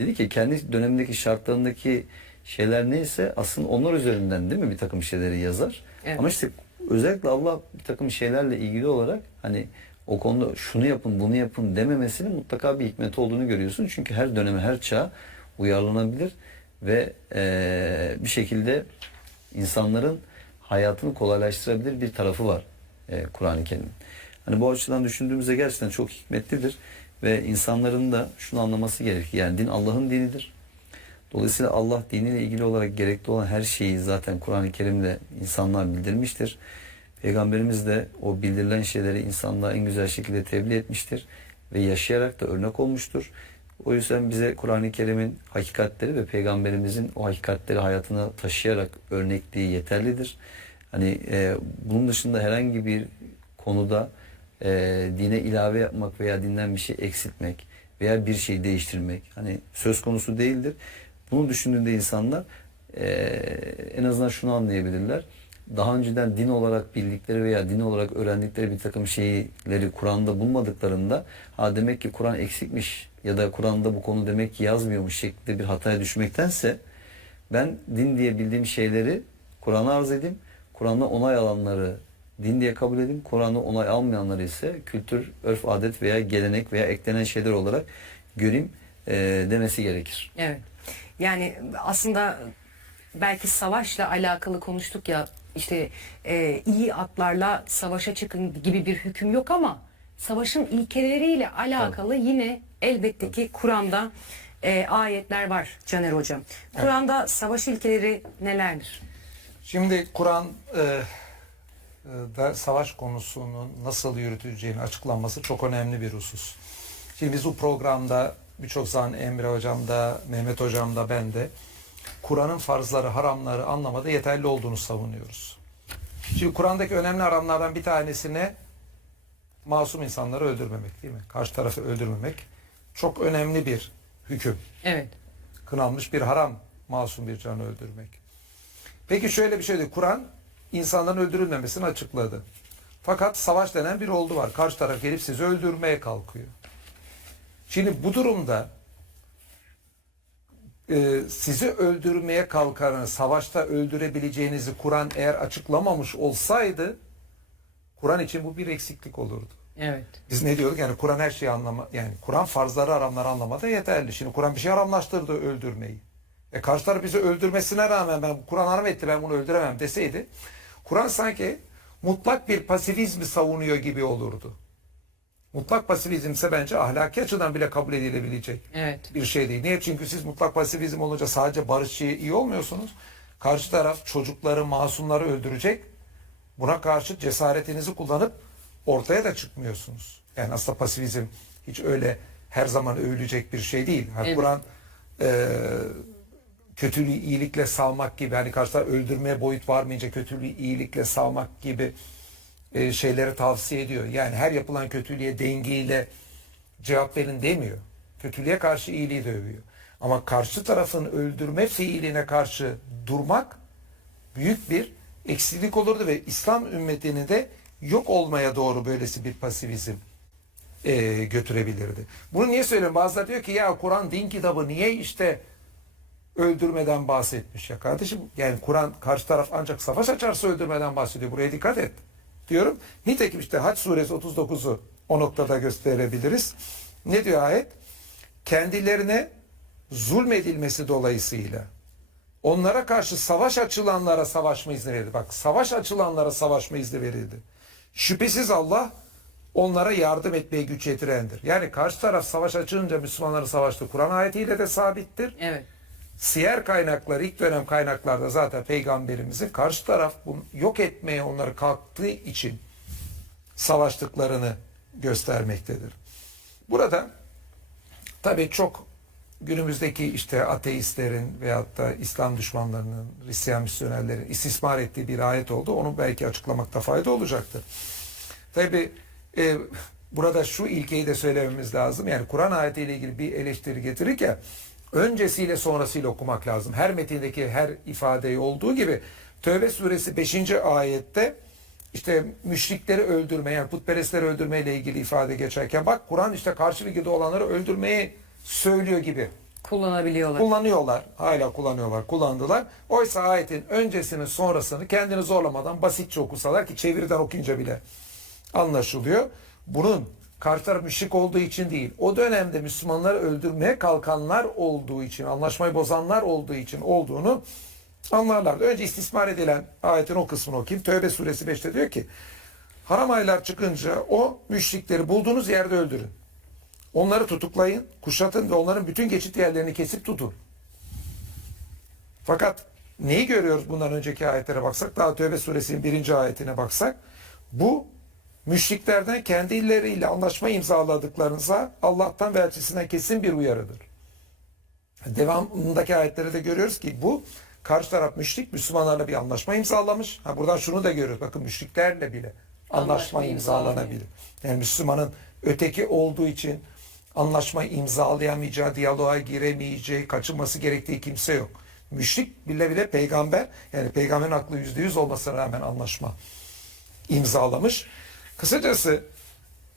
Dedi ki kendi dönemindeki şartlarındaki şeyler neyse aslında onlar üzerinden değil mi bir takım şeyleri yazar. Evet. Ama işte özellikle Allah bir takım şeylerle ilgili olarak hani o konuda şunu yapın bunu yapın dememesinin mutlaka bir hikmeti olduğunu görüyorsun. Çünkü her döneme her çağa uyarlanabilir ve bir şekilde insanların hayatını kolaylaştırabilir bir tarafı var Kur'an-ı Kerim'in. Hani bu açıdan düşündüğümüzde gerçekten çok hikmetlidir ve insanların da şunu anlaması gerekir. Yani din Allah'ın dinidir. Dolayısıyla Allah diniyle ilgili olarak gerekli olan her şeyi zaten Kur'an-ı Kerim'de insanlar bildirmiştir. Peygamberimiz de o bildirilen şeyleri insanlığa en güzel şekilde tebliğ etmiştir ve yaşayarak da örnek olmuştur. O yüzden bize Kur'an-ı Kerim'in hakikatleri ve Peygamberimizin o hakikatleri hayatına taşıyarak örnekliği yeterlidir. Hani bunun dışında herhangi bir konuda dine ilave yapmak veya dinden bir şey eksiltmek veya bir şey değiştirmek hani söz konusu değildir. Bunu düşündüğünde insanlar en azından şunu anlayabilirler. Daha önceden din olarak bildikleri veya din olarak öğrendikleri bir takım şeyleri Kur'an'da bulmadıklarında demek ki Kur'an eksikmiş ya da Kur'an'da bu konu demek ki yazmıyormuş şeklinde bir hataya düşmektense ben din diye bildiğim şeyleri Kur'an'a arz edeyim. Kur'an'da onay alanları din diye kabul edeyim. Kur'an'da onay almayanları ise kültür, örf, adet veya gelenek veya eklenen şeyler olarak göreyim demesi gerekir. Evet. Yani aslında belki savaşla alakalı konuştuk ya işte iyi atlarla savaşa çıkın gibi bir hüküm yok ama savaşın ilkeleriyle alakalı yine elbette ki Kur'an'da ayetler var Caner Hocam. Kur'an'da savaş ilkeleri nelerdir? Şimdi Kur'an da savaş konusunun nasıl yürütüleceğini açıklanması çok önemli bir husus. Şimdi biz bu programda birçok zaman Emre Hocam da, Mehmet Hocam da, ben de Kur'an'ın farzları, haramları anlamada yeterli olduğunu savunuyoruz. Şimdi Kur'an'daki önemli haramlardan bir tanesi ne? Masum insanları öldürmemek, değil mi? Karşı tarafı öldürmemek çok önemli bir hüküm. Evet. Kınanmış bir haram, masum bir canı öldürmek. Peki şöyle bir şey de Kur'an insanların öldürülmemesini açıkladı. Fakat savaş denen bir oldu var. Karşı taraf gelip sizi öldürmeye kalkıyor. Şimdi bu durumda sizi öldürmeye kalkanı savaşta öldürebileceğinizi Kur'an eğer açıklamamış olsaydı Kur'an için bu bir eksiklik olurdu. Evet. Biz ne diyorduk? Yani Kur'an her şeyi yani Kur'an farzları, haramları anlamada yeterli. Şimdi Kur'an bir şey haramlaştırdı, öldürmeyi. Karşı taraf bizi öldürmesine rağmen ben Kur'an haram etti, ben bunu öldüremem deseydi Kur'an sanki mutlak bir pasifizmi savunuyor gibi olurdu. Mutlak pasifizm ise bence ahlaki açıdan bile kabul edilebilecek bir şey değil. Niye? Çünkü siz mutlak pasifizm olunca sadece barışçı iyi olmuyorsunuz. Karşı taraf çocukları, masumları öldürecek. Buna karşı cesaretinizi kullanıp ortaya da çıkmıyorsunuz. Yani aslında pasifizm hiç öyle her zaman övülecek bir şey değil. Yani Kur'an kötülüğü iyilikle savmak gibi, hani karşı taraf öldürmeye boyut varmayınca kötülüğü iyilikle savmak gibi şeyleri tavsiye ediyor. Yani her yapılan kötülüğe dengeyle cevap verin demiyor. Kötülüğe karşı iyiliği de övüyor. Ama karşı tarafın öldürme fiiline karşı durmak büyük bir eksiklik olurdu ve İslam ümmetini de yok olmaya doğru böylesi bir pasifizm götürebilirdi. Bunu niye söylüyorum? Bazıları diyor ki ya Kur'an din kitabı niye işte öldürmeden bahsetmiş ya kardeşim. Yani Kur'an karşı taraf ancak savaş açarsa öldürmeden bahsediyor. Buraya dikkat et diyorum. Nitekim işte Hac suresi 39'u o noktada gösterebiliriz. Ne diyor ayet? Kendilerine zulmedilmesi dolayısıyla onlara karşı savaş açılanlara savaşma izni verildi. Bak, savaş açılanlara savaşma izni verildi. Şüphesiz Allah onlara yardım etmeye güç yetirendir. Yani karşı taraf savaş açınca Müslümanların savaştığı Kur'an ayetiyle de sabittir. Evet. Siyer kaynakları, ilk dönem kaynaklarda zaten Peygamberimizin karşı taraf bunu yok etmeye onları kalktığı için savaştıklarını göstermektedir. Burada tabii çok günümüzdeki işte ateistlerin veyahut da İslam düşmanlarının, Hristiyan misyonerlerin istismar ettiği bir ayet oldu. Onu belki açıklamakta fayda olacaktır. Tabii burada şu ilkeyi de söylememiz lazım. Yani Kur'an ayetiyle ilgili bir eleştiri getirirken öncesiyle sonrasıyla okumak lazım. Her metindeki her ifadeyi olduğu gibi Tövbe suresi 5. ayette işte müşrikleri öldürme, yani putperestleri öldürmeyle ilgili ifade geçerken bak Kur'an işte karşı fikirde olanları öldürmeyi söylüyor gibi kullanabiliyorlar. Kullanıyorlar. Hala kullanıyorlar. Kullandılar. Oysa ayetin öncesini sonrasını kendini zorlamadan basitçe okusalar ki çeviriden okuyunca bile anlaşılıyor. Bunun karşı taraf müşrik olduğu için değil, o dönemde Müslümanları öldürmeye kalkanlar olduğu için, anlaşmayı bozanlar olduğu için olduğunu anlarlardı. Önce istismar edilen ayetin o kısmını okuyayım. Tövbe suresi 5'te diyor ki, haram aylar çıkınca o müşrikleri bulduğunuz yerde öldürün. Onları tutuklayın, kuşatın ve onların bütün geçit yerlerini kesip tutun. Fakat neyi görüyoruz bundan önceki ayetlere baksak, daha Tövbe suresinin 1. ayetine baksak, bu müşriklerden kendi illeriyle anlaşma imzaladıklarınıza Allah'tan ve elçisinden kesin bir uyarıdır. Devamındaki ayetlerde de görüyoruz ki bu karşı taraf müşrik Müslümanlarla bir anlaşma imzalamış. Buradan şunu da görüyoruz. Bakın müşriklerle bile anlaşma imzalanabilir. Yani Müslümanın öteki olduğu için anlaşma imzalayamayacağı, diyaloğa giremeyeceği, kaçınması gerektiği kimse yok. Müşrik bile peygamber, yani peygamberin aklı %100 olmasına rağmen anlaşma imzalamış. Kısacası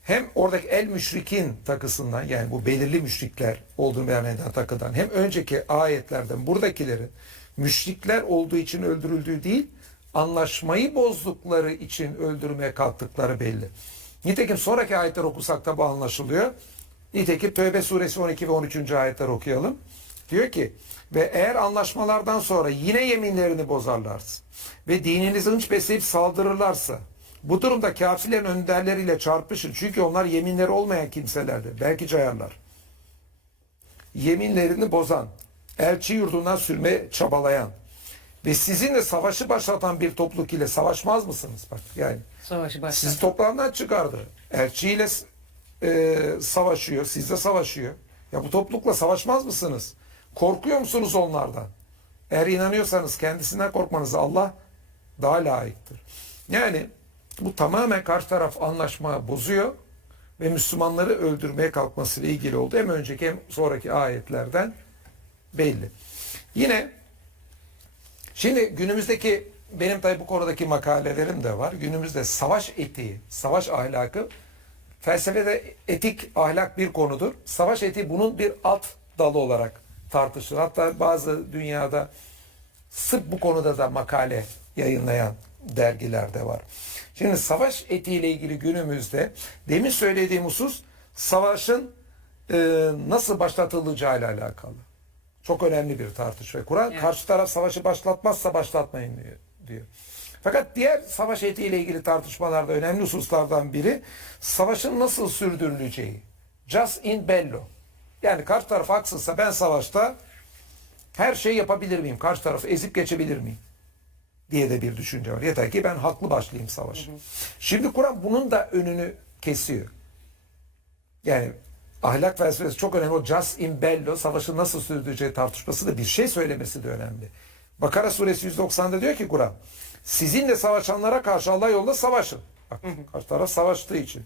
hem oradaki el müşrikin takısından, yani bu belirli müşrikler olduğunu beyan eden takıdan, hem önceki ayetlerden buradakilerin müşrikler olduğu için öldürüldüğü değil, anlaşmayı bozdukları için öldürmeye kalktıkları belli. Nitekim sonraki ayetler okusak da bu anlaşılıyor. Nitekim Tövbe suresi 12 ve 13. ayetler okuyalım. Diyor ki, ve eğer anlaşmalardan sonra yine yeminlerini bozarlarsa ve dininizi hınç besleyip saldırırlarsa, bu durumda kafirlerin önderleriyle çarpışın. Çünkü onlar yeminleri olmayan kimselerdir. Belki cayarlar. Yeminlerini bozan, elçi yurdundan sürmeye çabalayan ve sizinle savaşı başlatan bir topluluk ile savaşmaz mısınız? Bak yani Savaşı başlattı. sizi toprağından çıkardı. Elçiyle savaşıyor, sizle savaşıyor. Ya bu toplulukla savaşmaz mısınız? Korkuyor musunuz onlardan? Eğer inanıyorsanız kendisinden korkmanıza Allah daha layıktır. Yani bu tamamen karşı taraf anlaşma bozuyor ve Müslümanları öldürmeye kalkmasıyla ilgili oldu. Hem önceki hem sonraki ayetlerden belli. Yine şimdi günümüzdeki, benim tabi bu konudaki makalelerim de var. Günümüzde savaş etiği, savaş ahlakı, felsefede etik ahlak bir konudur. Savaş etiği bunun bir alt dalı olarak tartışılır. Hatta bazı dünyada sırf bu konuda da makale yayınlayan dergiler de var. Şimdi savaş etiğiyle ilgili günümüzde demin söylediğim husus savaşın nasıl başlatılacağıyla alakalı. Çok önemli bir tartışma. Kur'an Evet. karşı taraf savaşı başlatmazsa başlatmayın diyor. Fakat diğer savaş etiğiyle ilgili tartışmalarda önemli hususlardan biri savaşın nasıl sürdürüleceği. Jus in bello. Yani karşı taraf haksızsa ben savaşta her şeyi yapabilir miyim? Karşı tarafı ezip geçebilir miyim? Diye de bir düşünce var. Yeter ki ben haklı başlayayım savaşı. Şimdi Kur'an bunun da önünü kesiyor. Yani ahlak felsefesi çok önemli. O jus in bello, savaşı nasıl sürdüreceği tartışması da bir şey söylemesi de önemli. Bakara suresi 190'da diyor ki Kur'an, sizinle savaşanlara karşı Allah yolunda savaşın. Bak, karşı taraf savaştığı için.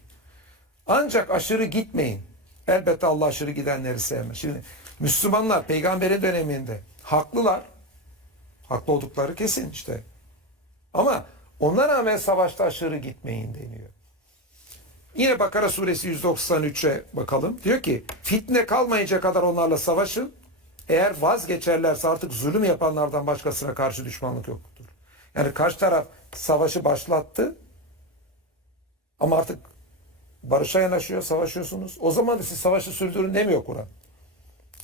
Ancak aşırı gitmeyin. Elbette Allah aşırı gidenleri sevmez. Şimdi Müslümanlar peygamberin döneminde haklılar. Haklı oldukları kesin işte. Ama ona rağmen savaşta aşırı gitmeyin deniyor. Yine Bakara suresi 193'e bakalım. Diyor ki fitne kalmayınca kadar onlarla savaşın. Eğer vazgeçerlerse artık zulüm yapanlardan başkasına karşı düşmanlık yoktur. Yani karşı taraf savaşı başlattı ama artık barışa yanaşıyor, savaşıyorsunuz. O zaman da siz savaşı sürdürün demiyor Kur'an.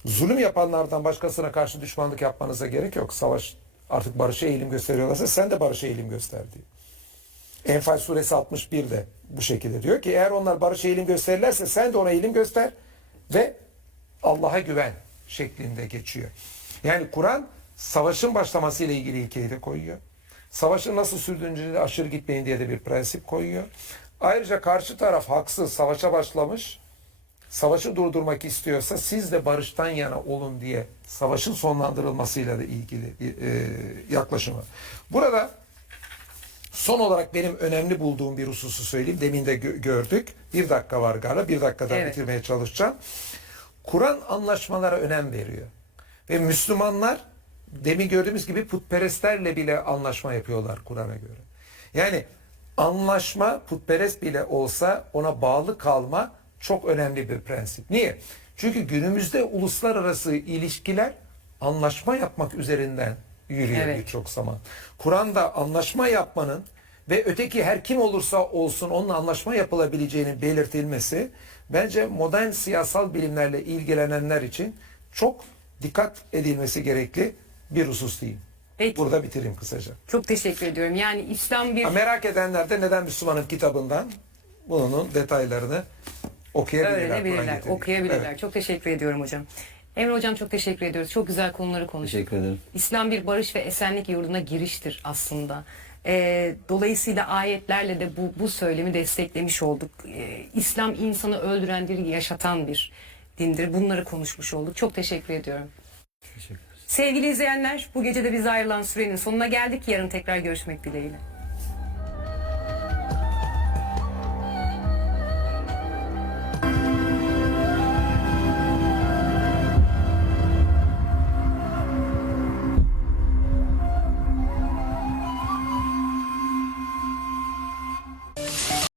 Zulüm yapanlardan başkasına karşı düşmanlık yapmanıza gerek yok. Savaş artık barışa eğilim gösteriyorlarsa sen de barışa eğilim göster diyor. Enfal suresi 61'de bu şekilde diyor ki eğer onlar barışa eğilim gösterirlerse sen de ona eğilim göster ve Allah'a güven şeklinde geçiyor. Yani Kur'an savaşın başlaması ile ilgili ilkeyi de koyuyor. Savaşın nasıl sürdürüldüğünde aşırı gitmeyin diye de bir prensip koyuyor. Ayrıca karşı taraf haksız, savaşa başlamış, savaşı durdurmak istiyorsa siz de barıştan yana olun diye savaşın sonlandırılmasıyla da ilgili bir yaklaşımı. Burada son olarak benim önemli bulduğum bir hususu söyleyeyim. Demin de gördük. Bir dakika var galiba. Bir dakikada Evet. bitirmeye çalışacağım. Kur'an anlaşmalara önem veriyor. Ve Müslümanlar demin gördüğümüz gibi putperestlerle bile anlaşma yapıyorlar Kur'an'a göre. Yani anlaşma putperest bile olsa ona bağlı kalma çok önemli bir prensip. Niye? Çünkü günümüzde uluslararası ilişkiler anlaşma yapmak üzerinden yürüyor Evet. birçok zaman. Kur'an'da anlaşma yapmanın ve öteki her kim olursa olsun onunla anlaşma yapılabileceğinin belirtilmesi bence modern siyasal bilimlerle ilgilenenler için çok dikkat edilmesi gerekli bir husus diyeyim. Peki. Burada bitireyim kısaca. Çok teşekkür ediyorum. Yani İslam bir... Ha, merak edenler de Neden Müslümanım kitabından bunun detaylarını okuyabilirler. Kur'an Öğrenebilirler, getirdiği. okuyabilirler. Evet. Çok teşekkür ediyorum hocam. Emre hocam çok teşekkür ediyoruz. Çok güzel konuları konuştuk. Teşekkür ederim. İslam bir barış ve esenlik yurduna giriştir aslında. Dolayısıyla ayetlerle de bu söylemi desteklemiş olduk. İslam insanı öldüren değil, yaşatan bir dindir. Bunları konuşmuş olduk. Çok teşekkür ediyorum. Teşekkür ederim. Sevgili izleyenler, bu gece de bize ayrılan sürenin sonuna geldik. Yarın tekrar görüşmek dileğiyle.